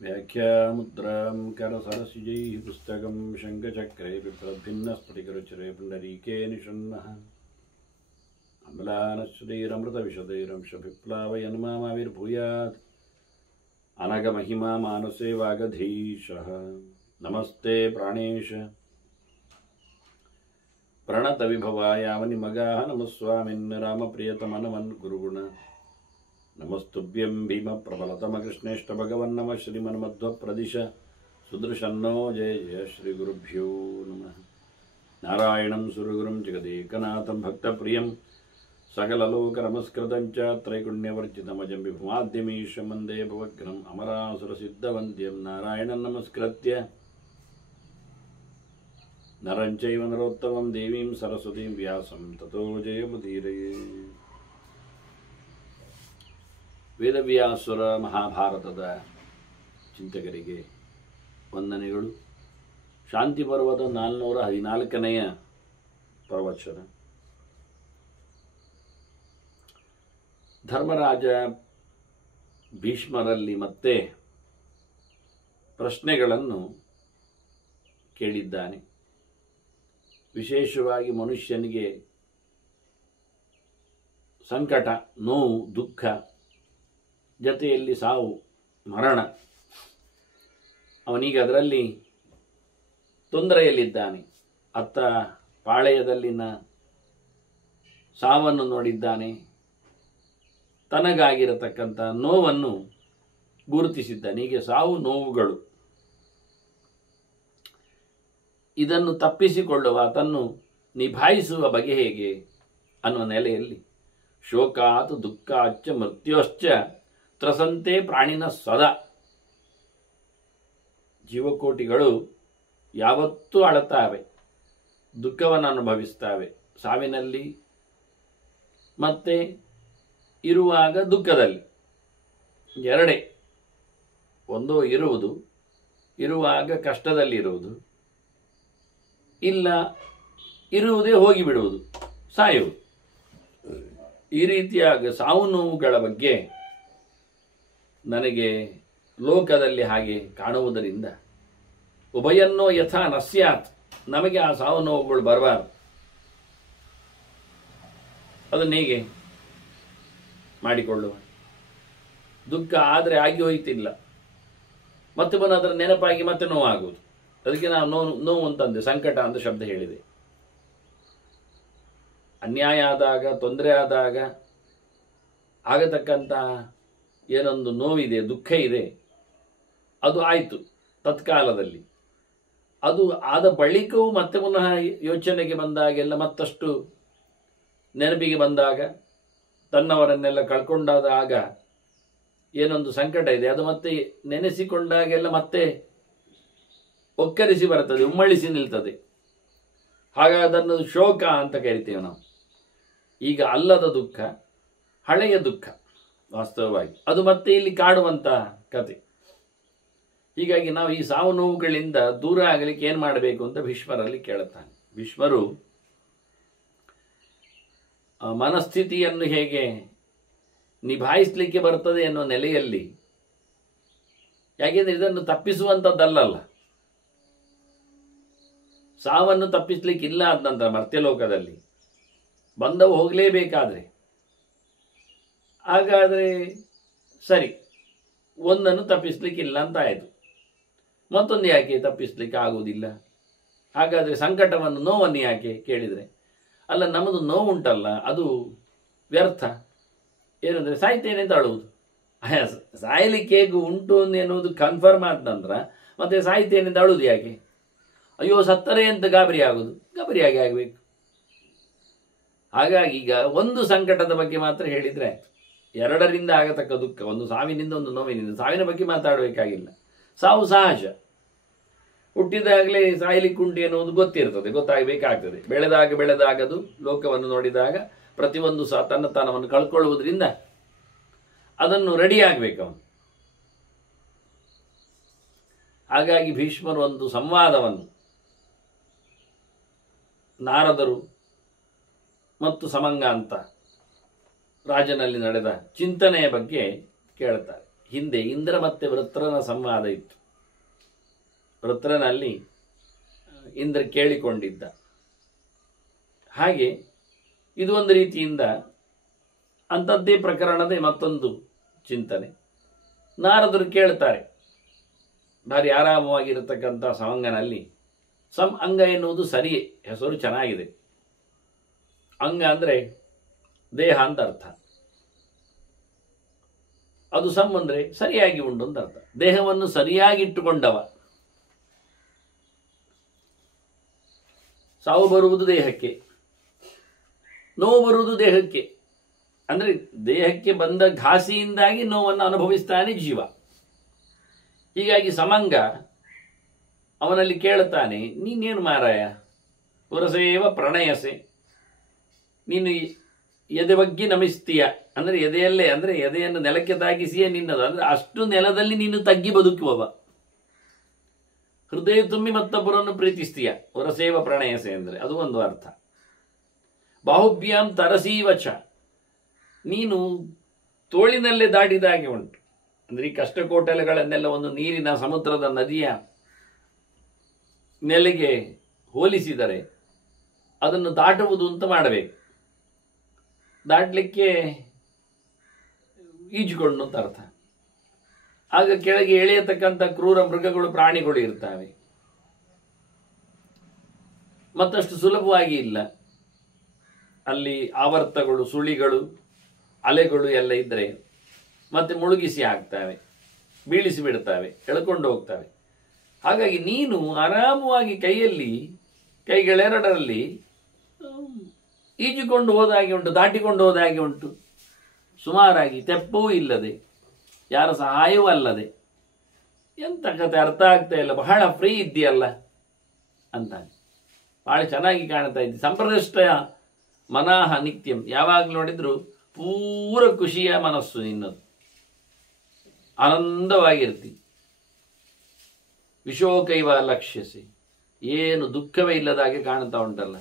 व्याख्यामुद्रां करसरसिजैः पुस्तकं शङ्खचक्रे बिभ्रद्भिन्नस्फटिकरुचिरे पुण्डरीके निषण्णः अम्लानश्रीरमृतविशदैरंशभिप्लावयन् मामाविर्भूयात् अनघमहिमा मानसे वागधीशः नमस्ते प्राणेश प्रणतविभवायावनिमगाः नमस्वामिन् रामप्रियतमनमन् गुरुगुण नमस्तुभ्यं भीमप्रबलतमकृष्णेष्ट भगवन् नमः श्रीमन्मध्वप्रदिश सुदृशन्नो जय जय श्रीगुरुभ्यो नमः नारायणं सुरगुरुं जगदेकनाथं भक्तप्रियं सकललोकनमस्कृतं च त्रैगुण्यवर्जितमजं विभुमाद्यमीशं वन्दे भवग्रहम् अमरासुरसिद्धवन्द्यं नारायणं नमस्कृत्य नरं चैव नरोत्तमं देवीं सरस्वतीं व्यासं ततो जयमुदीरये ವೇದವ್ಯಾಸುರ ಮಹಾಭಾರತದ ಚಿಂತಕರಿಗೆ ವಂದನೆಗಳು. ಶಾಂತಿ ಪರ್ವದ 414ನೆಯ ಪ್ರವಚನ. ಧರ್ಮರಾಜ ಭೀಷ್ಮರಲ್ಲಿ ಮತ್ತೆ ಪ್ರಶ್ನೆಗಳನ್ನು ಕೇಳಿದ್ದಾನೆ. ವಿಶೇಷವಾಗಿ ಮನುಷ್ಯನಿಗೆ ಸಂಕಟ, ನೋವು, ದುಃಖ, ಜೊತೆಯಲ್ಲಿ ಸಾವು, ಮರಣ, ಅವನೀಗ ಅದರಲ್ಲಿ ತೊಂದರೆಯಲ್ಲಿದ್ದಾನೆ. ಅತ್ತ ಪಾಳೆಯದಲ್ಲಿನ ಸಾವನ್ನು ನೋಡಿದ್ದಾನೆ, ತನಗಾಗಿರತಕ್ಕಂಥ ನೋವನ್ನು ಗುರುತಿಸಿದ್ದಾನೆ. ಹೀಗೆ ಸಾವು ನೋವುಗಳು ಇದನ್ನು ತಪ್ಪಿಸಿಕೊಳ್ಳುವ, ಅದನ್ನು ನಿಭಾಯಿಸುವ ಬಗೆ ಹೇಗೆ ಅನ್ನುವ ನೆಲೆಯಲ್ಲಿ ಶೋಕಾತ್ ದುಃಖಾಚ್ಚ ಮೃತ್ಯೋಶ್ಚ ತ್ರಸಂತೆ ಪ್ರಾಣಿನ ಸದಾ. ಜೀವಕೋಟಿಗಳು ಯಾವತ್ತೂ ಅಳುತ್ತಾವೆ, ದುಃಖವನ್ನು ಅನುಭವಿಸ್ತವೆ. ಸಾವಿನಲ್ಲಿ ಮತ್ತೆ ಇರುವಾಗ ದುಃಖದಲ್ಲಿ ಎರಡೇ. ಒಂದು ಇರುವುದು, ಇರುವಾಗ ಕಷ್ಟದಲ್ಲಿರುವುದು, ಇಲ್ಲ ಇರುವುದೇ ಹೋಗಿಬಿಡುವುದು, ಸಾಯುವುದು. ಈ ರೀತಿಯಾಗಿ ಸಾವು ನೋವುಗಳ ಬಗ್ಗೆ ನನಗೆ ಲೋಕದಲ್ಲಿ ಹಾಗೆ ಕಾಣುವುದರಿಂದ ಉಭಯನ್ನೋ ಯಥಾ ನಸ್ಯಾತ್, ನಮಗೆ ಆ ಸಾವು ನೋವುಗಳು ಬರಬಾರದು. ಅದನ್ನು ಹೇಗೆ ಮಾಡಿಕೊಳ್ಳುವ? ದುಃಖ ಆದರೆ ಆಗಿ ಹೋಯ್ತಿಲ್ಲ, ಮತ್ತೆ ಬಂದು ಅದರ ನೆನಪಾಗಿ ಮತ್ತೆ ನೋವಾಗುವುದು. ಅದಕ್ಕೆ ನಾವು ನೋವು ಅಂತಂದೆ, ಸಂಕಟ ಅಂತ ಶಬ್ದ ಹೇಳಿದೆ. ಅನ್ಯಾಯ ಆದಾಗ, ತೊಂದರೆ ಆದಾಗ ಆಗತಕ್ಕಂಥ ಏನೊಂದು ನೋವಿದೆ, ದುಃಖ ಇದೆ, ಅದು ಆಯಿತು ತತ್ಕಾಲದಲ್ಲಿ. ಅದು ಆದ ಬಳಿಕವೂ ಮತ್ತೆ ಪುನಃ ಯೋಚನೆಗೆ ಬಂದಾಗೆಲ್ಲ, ಮತ್ತಷ್ಟು ನೆನಪಿಗೆ ಬಂದಾಗ, ತನ್ನವರನ್ನೆಲ್ಲ ಕಳ್ಕೊಂಡಾಗ ಏನೊಂದು ಸಂಕಟ ಇದೆ, ಅದು ಮತ್ತೆ ನೆನೆಸಿಕೊಂಡಾಗೆಲ್ಲ ಮತ್ತೆ ಒಕ್ಕರಿಸಿ ಬರ್ತದೆ, ಉಮ್ಮಳಿಸಿ ನಿಲ್ತದೆ. ಹಾಗಾಗಿ ಅದನ್ನು ಶೋಕ ಅಂತ ಕರಿತೇವೆ ನಾವು. ಈಗ ಅಲ್ಲದ ದುಃಖ, ಹಳೆಯ ದುಃಖ, ವಾಸ್ತವವಾಗಿ ಅದು ಮತ್ತೆ ಇಲ್ಲಿ ಕಾಡುವಂತ ಕತೆ. ಹೀಗಾಗಿ ನಾವು ಈ ಸಾವು ನೋವುಗಳಿಂದ ದೂರ ಆಗಲಿಕ್ಕೆ ಏನು ಮಾಡಬೇಕು ಅಂತ ಭೀಷ್ಮರಲ್ಲಿ ಕೇಳುತ್ತಾನೆ. ಭೀಷ್ಮರು ಮನಸ್ಥಿತಿಯನ್ನು ಹೇಗೆ ನಿಭಾಯಿಸಲಿಕ್ಕೆ ಬರ್ತದೆ ಎನ್ನುವ ನೆಲೆಯಲ್ಲಿ, ಯಾಕೆಂದ್ರೆ ಇದನ್ನು ತಪ್ಪಿಸುವಂಥದ್ದಲ್ಲ. ಸಾವನ್ನು ತಪ್ಪಿಸ್ಲಿಕ್ಕಿಲ್ಲ ಆದ ನಂತರ ಮರ್ತ್ಯಲೋಕದಲ್ಲಿ ಬಂದವು ಹೋಗಲೇಬೇಕಾದ್ರೆ, ಹಾಗಾದರೆ ಸರಿ, ಒಂದನ್ನು ತಪ್ಪಿಸ್ಲಿಕ್ಕಿಲ್ಲ ಅಂತ ಆಯಿತು, ಮತ್ತೊಂದು ಯಾಕೆ ತಪ್ಪಿಸ್ಲಿಕ್ಕೆ ಆಗುವುದಿಲ್ಲ? ಹಾಗಾದರೆ ಸಂಕಟವನ್ನು, ನೋವನ್ನು ಯಾಕೆ ಕೇಳಿದರೆ, ಅಲ್ಲ ನಮ್ಮದು ನೋವುಂಟಲ್ಲ ಅದು ವ್ಯರ್ಥ. ಏನಂದರೆ ಸಾಯ್ತೇನೆ ಅಂತ ಅಳುವುದು. ಸಾಯಲಿಕ್ಕೆ ಹೇಗೆ ಉಂಟು ಎನ್ನುವುದು ಕನ್ಫರ್ಮ್ ಆದ ನಂತರ ಮತ್ತೆ ಸಾಯ್ತೇನೆ ಅಂತ ಅಳುವುದು ಯಾಕೆ? ಅಯ್ಯೋ ಸತ್ತರೆ ಅಂತ ಗಾಬರಿ ಆಗುವುದು, ಗಾಬರಿಯಾಗಿ ಆಗಬೇಕು. ಹಾಗಾಗಿ ಈಗ ಒಂದು ಸಂಕಟದ ಬಗ್ಗೆ ಮಾತ್ರ ಹೇಳಿದರೆ ಆಯ್ತು. ಎರಡರಿಂದ ಆಗತಕ್ಕ ದುಃಖ, ಒಂದು ಸಾವಿನಿಂದ ಒಂದು ನೋವಿನಿಂದ. ಸಾವಿನ ಬಗ್ಗೆ ಮಾತಾಡಬೇಕಾಗಿಲ್ಲ, ಸಾವು ಸಹಜ. ಹುಟ್ಟಿದಾಗಲೇ ಸಾಯಲಿಕ್ಕುಂಟು ಎನ್ನುವುದು ಗೊತ್ತಾಗಬೇಕಾಗ್ತದೆ. ಬೆಳೆದಾಗದು ಲೋಕವನ್ನು ನೋಡಿದಾಗ ಪ್ರತಿಯೊಂದು ಸಹ ತನ್ನತನವನ್ನು ಕಳ್ಕೊಳ್ಳುವುದರಿಂದ ಅದನ್ನು ರೆಡಿ ಆಗಬೇಕು ಅವನು. ಹಾಗಾಗಿ ಭೀಷ್ಮರು ಒಂದು ಸಂವಾದವನ್ನು ನಾರದರು ಮತ್ತು ಸಮಂಗ ಅಂತ ರಾಜನಲ್ಲಿ ನಡೆದ ಚಿಂತನೆಯ ಬಗ್ಗೆ ಕೇಳುತ್ತಾರೆ. ಹಿಂದೆ ಇಂದ್ರ ಮತ್ತೆ ವೃತ್ರನ ಸಂವಾದ ಇತ್ತು. ವೃತ್ರನಲ್ಲಿ ಇಂದ್ರ ಕೇಳಿಕೊಂಡಿದ್ದ. ಹಾಗೆ ಇದು ಒಂದು ರೀತಿಯಿಂದ ಅಂಥದ್ದೇ ಪ್ರಕರಣದ ಮತ್ತೊಂದು ಚಿಂತನೆ. ನಾರದರು ಕೇಳ್ತಾರೆ, ಭಾರಿ ಆರಾಮವಾಗಿರತಕ್ಕಂಥ ಸವಂಗನಲ್ಲಿ ಅಂಗ ಎನ್ನುವುದು ಸರಿಯೇ, ಹೆಸರು ಚೆನ್ನಾಗಿದೆ. ಅಂಗ ಅಂದರೆ ದೇಹ ಅಂತ ಅರ್ಥ. ಅದು ಅಂದರೆ ಸರಿಯಾಗಿ ಉಂಟು ಅಂತ ಅರ್ಥ. ದೇಹವನ್ನು ಸರಿಯಾಗಿಟ್ಟುಕೊಂಡವ. ಸಾವು ಬರುವುದು ದೇಹಕ್ಕೆ, ನೋವು ಬರುವುದು ದೇಹಕ್ಕೆ. ಅಂದರೆ ದೇಹಕ್ಕೆ ಬಂದ ಘಾಸಿಯಿಂದಾಗಿ ನೋವನ್ನು ಅನುಭವಿಸ್ತಾನೆ ಜೀವ. ಹೀಗಾಗಿ ಸಮಂಗ ಅವನಲ್ಲಿ ಕೇಳುತ್ತಾನೆ, ನೀನೇನು ಮಾರಾಯ, ಪುರಸೇವ ಪ್ರಣಯಸೆ, ನೀನು ಎದೆ ಬಗ್ಗೆ ನಮಿಸ್ತೀಯ. ಅಂದರೆ ಎದೆಯಲ್ಲೇ, ಅಂದರೆ ಎದೆಯನ್ನು ನೆಲಕ್ಕೆ ತಾಗಿಸಿಯೇ ನಿನ್ನದು. ಅಂದರೆ ಅಷ್ಟು ನೆಲದಲ್ಲಿ ನೀನು ತಗ್ಗಿ ಬದುಕುವವ. ಹೃದಯ ತುಂಬಿ ಮತ್ತೊಬ್ಬರನ್ನು ಪ್ರೀತಿಸ್ತೀಯ. ಪುರಸೇವ ಪ್ರಣಯಸೆ ಅಂದರೆ ಅದು ಒಂದು ಅರ್ಥ. ಬಾಹುಭ್ಯಾಂ ತರಸೀವಚ, ನೀನು ತೋಳಿನಲ್ಲೇ ದಾಟಿದಾಗೆ ಉಂಟು. ಅಂದರೆ ಈ ಕಷ್ಟಕೋಟಲೆಗಳನ್ನೆಲ್ಲ ಒಂದು ನೀರಿನ, ಸಮುದ್ರದ, ನದಿಯ ನೆಲೆಗೆ ಹೋಲಿಸಿದರೆ ಅದನ್ನು ದಾಟುವುದು ಅಂತ ಮಾಡಬೇಕು. ದಾಟಲಿಕ್ಕೆ ಈಜುಕೊಂಡು ಅಂತ ಅರ್ಥ. ಆಗ ಕೆಳಗೆ ಎಳೆಯತಕ್ಕಂಥ ಕ್ರೂರ ಮೃಗಗಳು, ಪ್ರಾಣಿಗಳು ಇರ್ತವೆ. ಮತ್ತಷ್ಟು ಸುಲಭವಾಗಿ ಇಲ್ಲ. ಅಲ್ಲಿ ಆವರ್ತಗಳು, ಸುಳಿಗಳು, ಅಲೆಗಳು ಎಲ್ಲ ಇದ್ದರೆ ಮತ್ತೆ ಮುಳುಗಿಸಿ ಹಾಕ್ತವೆ, ಬೀಳಿಸಿ ಬಿಡ್ತವೆ, ಎಳ್ಕೊಂಡು ಹೋಗ್ತವೆ. ಹಾಗಾಗಿ ನೀನು ಆರಾಮವಾಗಿ ಕೈಗಳೆರಡರಲ್ಲಿ ಈಜುಕೊಂಡು ಹೋದಾಗೆ ಉಂಟು, ದಾಟಿಕೊಂಡು ಹೋದಾಗೆ ಉಂಟು. ಸುಮಾರಾಗಿ, ತೆಪ್ಪವೂ ಇಲ್ಲದೆ, ಯಾರ ಸಹಾಯವೂ ಅಲ್ಲದೆ. ಎಂತ ಕತೆ ಅರ್ಥ ಆಗ್ತಾ ಇಲ್ಲ, ಬಹಳ ಫ್ರೀ ಇದ್ದೀಯಲ್ಲ ಅಂತ. ಬಹಳ ಚೆನ್ನಾಗಿ ಕಾಣ್ತಾ ಇದ್ದಿ. ಸಂಪ್ರದಿಷ್ಟ ಮನಾಹ ನಿತ್ಯಂ, ಯಾವಾಗಲೂ ನೋಡಿದ್ರು ಪೂರ ಖುಷಿಯ ಮನಸ್ಸು ನಿನ್ನದು, ಆನಂದವಾಗಿರ್ತಿ. ವಿಶೋಕೈವ ಲಕ್ಷ್ಯಸಿ, ಏನು ದುಃಖವೇ ಇಲ್ಲದಾಗೆ ಕಾಣ್ತಾ ಉಂಟಲ್ಲ.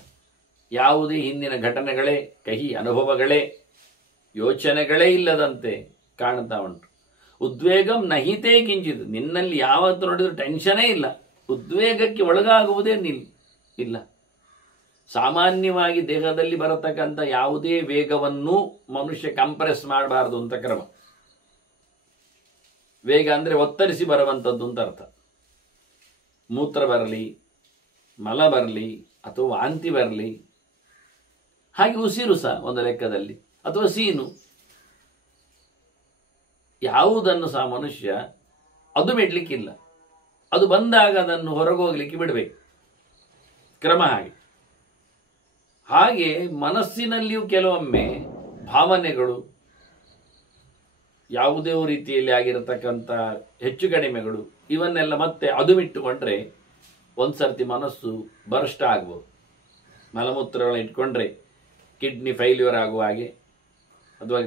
ಯಾವುದೇ ಹಿಂದಿನ ಘಟನೆಗಳೇ, ಕಹಿ ಅನುಭವಗಳೇ, ಯೋಚನೆಗಳೇ ಇಲ್ಲದಂತೆ ಕಾಣ್ತಾ ಉಂಟು. ಉದ್ವೇಗಂ ನಹಿತೇ ಕಿಂಚಿತ್, ನಿನ್ನಲ್ಲಿ ಯಾವತ್ತು ನೋಡಿದ್ರು ಟೆನ್ಷನೇ ಇಲ್ಲ, ಉದ್ವೇಗಕ್ಕೆ ಒಳಗಾಗುವುದೇ ಇಲ್ಲ. ಸಾಮಾನ್ಯವಾಗಿ ದೇಹದಲ್ಲಿ ಬರತಕ್ಕಂಥ ಯಾವುದೇ ವೇಗವನ್ನು ಮನುಷ್ಯ ಕಂಪ್ರೆಸ್ ಮಾಡಬಾರದು ಅಂತ ಕ್ರಮ. ವೇಗ ಅಂದರೆ ಒತ್ತರಿಸಿ ಬರುವಂಥದ್ದು ಅಂತ ಅರ್ಥ. ಮೂತ್ರ ಬರಲಿ, ಮಲ ಬರಲಿ, ಅಥವಾ ವಾಂತಿ ಬರಲಿ, ಹಾಗೆ ಉಸಿರು ಸಹ ಒಂದು ಲೆಕ್ಕದಲ್ಲಿ, ಅಥವಾ ಸೀನು, ಯಾವುದನ್ನು ಸಹ ಮನುಷ್ಯ ಅದು ಬಿಡ್ಲಿಕ್ಕಿಲ್ಲ. ಅದು ಬಂದಾಗ ಅದನ್ನು ಹೊರಗೋಗ್ಲಿಕ್ಕೆ ಬಿಡಬೇಕು, ಕ್ರಮ ಹಾಗೆ ಮನಸ್ಸಿನಲ್ಲಿಯೂ ಕೆಲವೊಮ್ಮೆ ಭಾವನೆಗಳು, ಯಾವುದೇ ರೀತಿಯಲ್ಲಿ ಆಗಿರತಕ್ಕಂಥ ಹೆಚ್ಚು ಕಡಿಮೆಗಳು, ಇವನ್ನೆಲ್ಲ ಮತ್ತೆ ಅದುಮಿಟ್ಟುಕೊಂಡ್ರೆ ಒಂದ್ಸರ್ತಿ ಮನಸ್ಸು ಬರ್ಸ್ಟ್ ಆಗ್ಬೋದು. ಮಲಮೂತ್ರಗಳನ್ನ ಇಟ್ಕೊಂಡ್ರೆ ಕಿಡ್ನಿ ಫೈಲ್ಯೂರ್ ಆಗುವ ಹಾಗೆ, ಅಥವಾ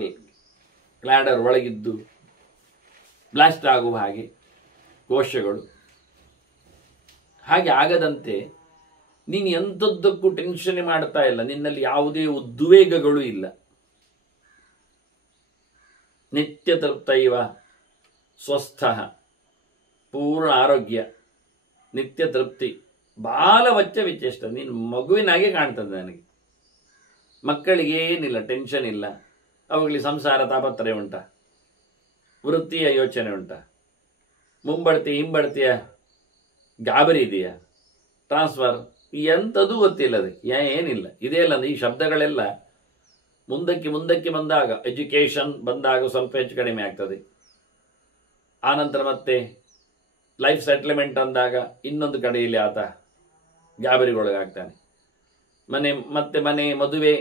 ಕ್ಲಾಡರ್ ಒಳಗಿದ್ದು ಬ್ಲಾಸ್ಟ್ ಆಗುವ ಹಾಗೆ ಕೋಶಗಳು. ಹಾಗೆ ಆಗದಂತೆ ನೀನು ಎಂಥದ್ದಕ್ಕೂ ಟೆನ್ಷನ್ ಮಾಡ್ತಾ ಇಲ್ಲ, ನಿನ್ನಲ್ಲಿ ಯಾವುದೇ ಉದ್ವೇಗಗಳು ಇಲ್ಲ. ನಿತ್ಯ ತೃಪ್ತೈವ ಸ್ವಸ್ಥ, ಪೂರ್ಣ ಆರೋಗ್ಯ, ನಿತ್ಯ ತೃಪ್ತಿ, ಬಾಲವಚ್ಚ ವಿಚೇಷ್ಟ. ನೀನು ಮಗುವಿನಾಗೆ ಕಾಣ್ತದೆ ನನಗೆ. ಮಕ್ಕಳಿಗೆ ಏನಿಲ್ಲ, ಟೆನ್ಷನ್ ಇಲ್ಲ. ಅವುಗಳಿಗೆ ಸಂಸಾರ ತಾಪತ್ರಯ ಉಂಟ, ವೃತ್ತಿಯ ಯೋಚನೆ ಉಂಟ, ಮುಂಬಡ್ತಿ ಹಿಂಬಡ್ತಿಯ ಗಾಬರಿ ಇದೆಯಾ, ಟ್ರಾನ್ಸ್ಫರ್, ಎಂಥದ್ದು ಗೊತ್ತಿಲ್ಲದೆ ಏನಿಲ್ಲ. ಇದೇ ಅಲ್ಲ, ಈ ಶಬ್ದಗಳೆಲ್ಲ ಮುಂದಕ್ಕೆ ಬಂದಾಗ, ಎಜುಕೇಷನ್ ಬಂದಾಗ ಸ್ವಲ್ಪ ಹೆಚ್ಚು ಕಡಿಮೆ ಆಗ್ತದೆ. ಆನಂತರ ಮತ್ತೆ ಲೈಫ್ ಸೆಟ್ಲ್ಮೆಂಟ್ ಅಂದಾಗ ಇನ್ನೊಂದು ಕಡೆಯಲ್ಲಿ ಆತ ಗಾಬರಿಗೊಳಗಾಗ್ತಾನೆ. ಮನೆ, ಮದುವೆ,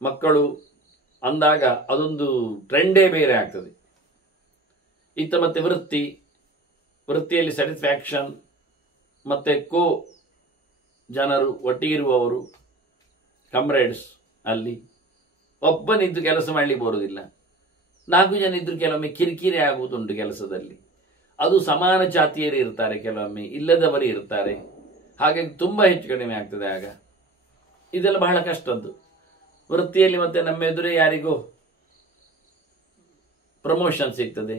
ಮಕ್ಕಳು ಅಂದಾಗ ಅದೊಂದು ಟ್ರೆಂಡೇ ಬೇರೆ ಆಗ್ತದೆ. ಇತ್ತ ಮತ್ತೆ ವೃತ್ತಿಯಲ್ಲಿ ಸ್ಯಾಟಿಸ್ಫ್ಯಾಕ್ಷನ್, ಮತ್ತೆ ಜನರು ಒಟ್ಟಿಗಿರುವವರು, ಕಮ್ರೇಡ್ಸ್, ಅಲ್ಲಿ ಒಬ್ಬನಿದ್ದು ಕೆಲಸ ಮಾಡಲಿಕ್ಕೆ ಬರುವುದಿಲ್ಲ. 4 ಜನ ಇದ್ರು ಕೆಲವೊಮ್ಮೆ ಕಿರಿಕಿರಿ ಆಗುವುದುಂಟು ಕೆಲಸದಲ್ಲಿ. ಅದು ಸಮಾನ ಜಾತಿಯರು ಇರ್ತಾರೆ, ಕೆಲವೊಮ್ಮೆ ಇಲ್ಲದವರು ಇರ್ತಾರೆ. ಹಾಗಾಗಿ ತುಂಬ ಹೆಚ್ಚು ಕಡಿಮೆ ಆಗ್ತದೆ. ಆಗ ಇದೆಲ್ಲ ಬಹಳ ಕಷ್ಟದ್ದು. ವೃತ್ತಿಯಲ್ಲಿ ಮತ್ತೆ ನಮ್ಮ ಎದುರೇ ಯಾರಿಗೋ ಪ್ರಮೋಷನ್ ಸಿಗ್ತದೆ,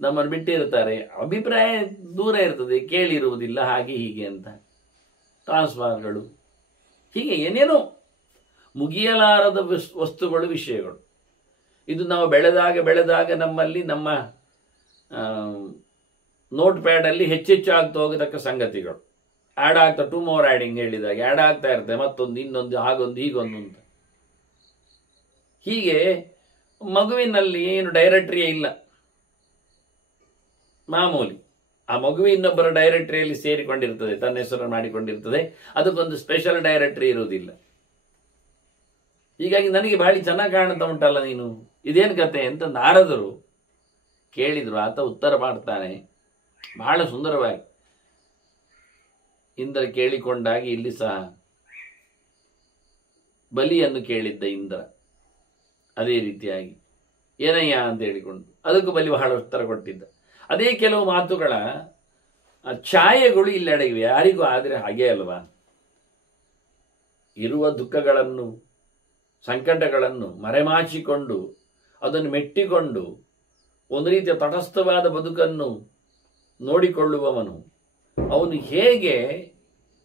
ನಮ್ಮನ್ನು ಬಿಟ್ಟಿರ್ತಾರೆ, ಅಭಿಪ್ರಾಯ ದೂರ ಇರ್ತದೆ, ಕೇಳಿರುವುದಿಲ್ಲ, ಹಾಗೆ ಹೀಗೆ ಅಂತ ಟ್ರಾನ್ಸ್ಫರ್ಗಳು, ಹೀಗೆ ಏನೇನೋ ಮುಗಿಯಲಾರದ ವಸ್ತುಗಳು, ವಿಷಯಗಳು. ಇದು ನಾವು ಬೆಳೆದಾಗ ನಮ್ಮಲ್ಲಿ ನಮ್ಮ ನೋಟ್ ಪ್ಯಾಡಲ್ಲಿ ಹೆಚ್ಚೆಚ್ಚು ಆಗ್ತಾ ಹೋಗತಕ್ಕ ಸಂಗತಿಗಳು ಆ್ಯಡ್ ಆಗ್ತಾ, ಟು ಮೋರ್ ಆ್ಯಡಿಂಗ್ ಹೇಳಿದಾಗ ಆ್ಯಡ್ ಆಗ್ತಾ ಇರ್ತದೆ, ಮತ್ತೊಂದು ಇನ್ನೊಂದು ಹಾಗೊಂದು ಹೀಗೊಂದು ಅಂತ. ಹೀಗೆ ಮಗುವಿನಲ್ಲಿ ಏನು ಡೈರೆಕ್ಟ್ರಿಯೇ ಇಲ್ಲ, ಮಾಮೂಲಿ ಆ ಮಗುವಿ ಇನ್ನೊಬ್ಬರ ಡೈರೆಕ್ಟರಿಯಲ್ಲಿ ಸೇರಿಕೊಂಡಿರ್ತದೆ, ತನ್ನ ಹೆಸರನ್ನು ಮಾಡಿಕೊಂಡಿರ್ತದೆ, ಅದಕ್ಕೊಂದು ಸ್ಪೆಷಲ್ ಡೈರೆಕ್ಟರಿ ಇರುವುದಿಲ್ಲ. ಹೀಗಾಗಿ ನನಗೆ ಬಹಳ ಚೆನ್ನಾಗಿ ಕಾಣ್ತಾ ಉಂಟಲ್ಲ ನೀನು, ಇದೇನು ಕತೆ ಅಂತ ನಾರದರು ಕೇಳಿದ್ರು. ಆತ ಉತ್ತರ ಮಾಡ್ತಾನೆ ಬಹಳ ಸುಂದರವಾಗಿ. ಇಂದ್ರ ಕೇಳಿಕೊಂಡಾಗಿ ಇಲ್ಲಿ ಸಹ ಬಲಿಯನ್ನು ಕೇಳಿದ್ದ ಇಂದ್ರ ಅದೇ ರೀತಿಯಾಗಿ ಏನಯ್ಯ ಅಂತ ಹೇಳಿಕೊಂಡು ಅದಕ್ಕೂ ಬಲಿ ಬಹಳ ಉತ್ತರ ಕೊಟ್ಟಿದ್ದ. ಅದೇ ಕೆಲವು ಮಾತುಗಳ ಛಾಯೆಗಳು ಇಲ್ಲಿ ಅಡಗಿವೆ, ಯಾರಿಗೂ ಆದರೆ ಹಾಗೆ ಅಲ್ವಾ. ಇರುವ ದುಃಖಗಳನ್ನು, ಸಂಕಟಗಳನ್ನು ಮರೆಮಾಚಿಕೊಂಡು ಅದನ್ನು ಮೆಟ್ಟಿಕೊಂಡು ಒಂದು ರೀತಿಯ ತಟಸ್ಥವಾದ ಬದುಕನ್ನು ನೋಡಿಕೊಳ್ಳುವವನು ಅವನು ಹೇಗೆ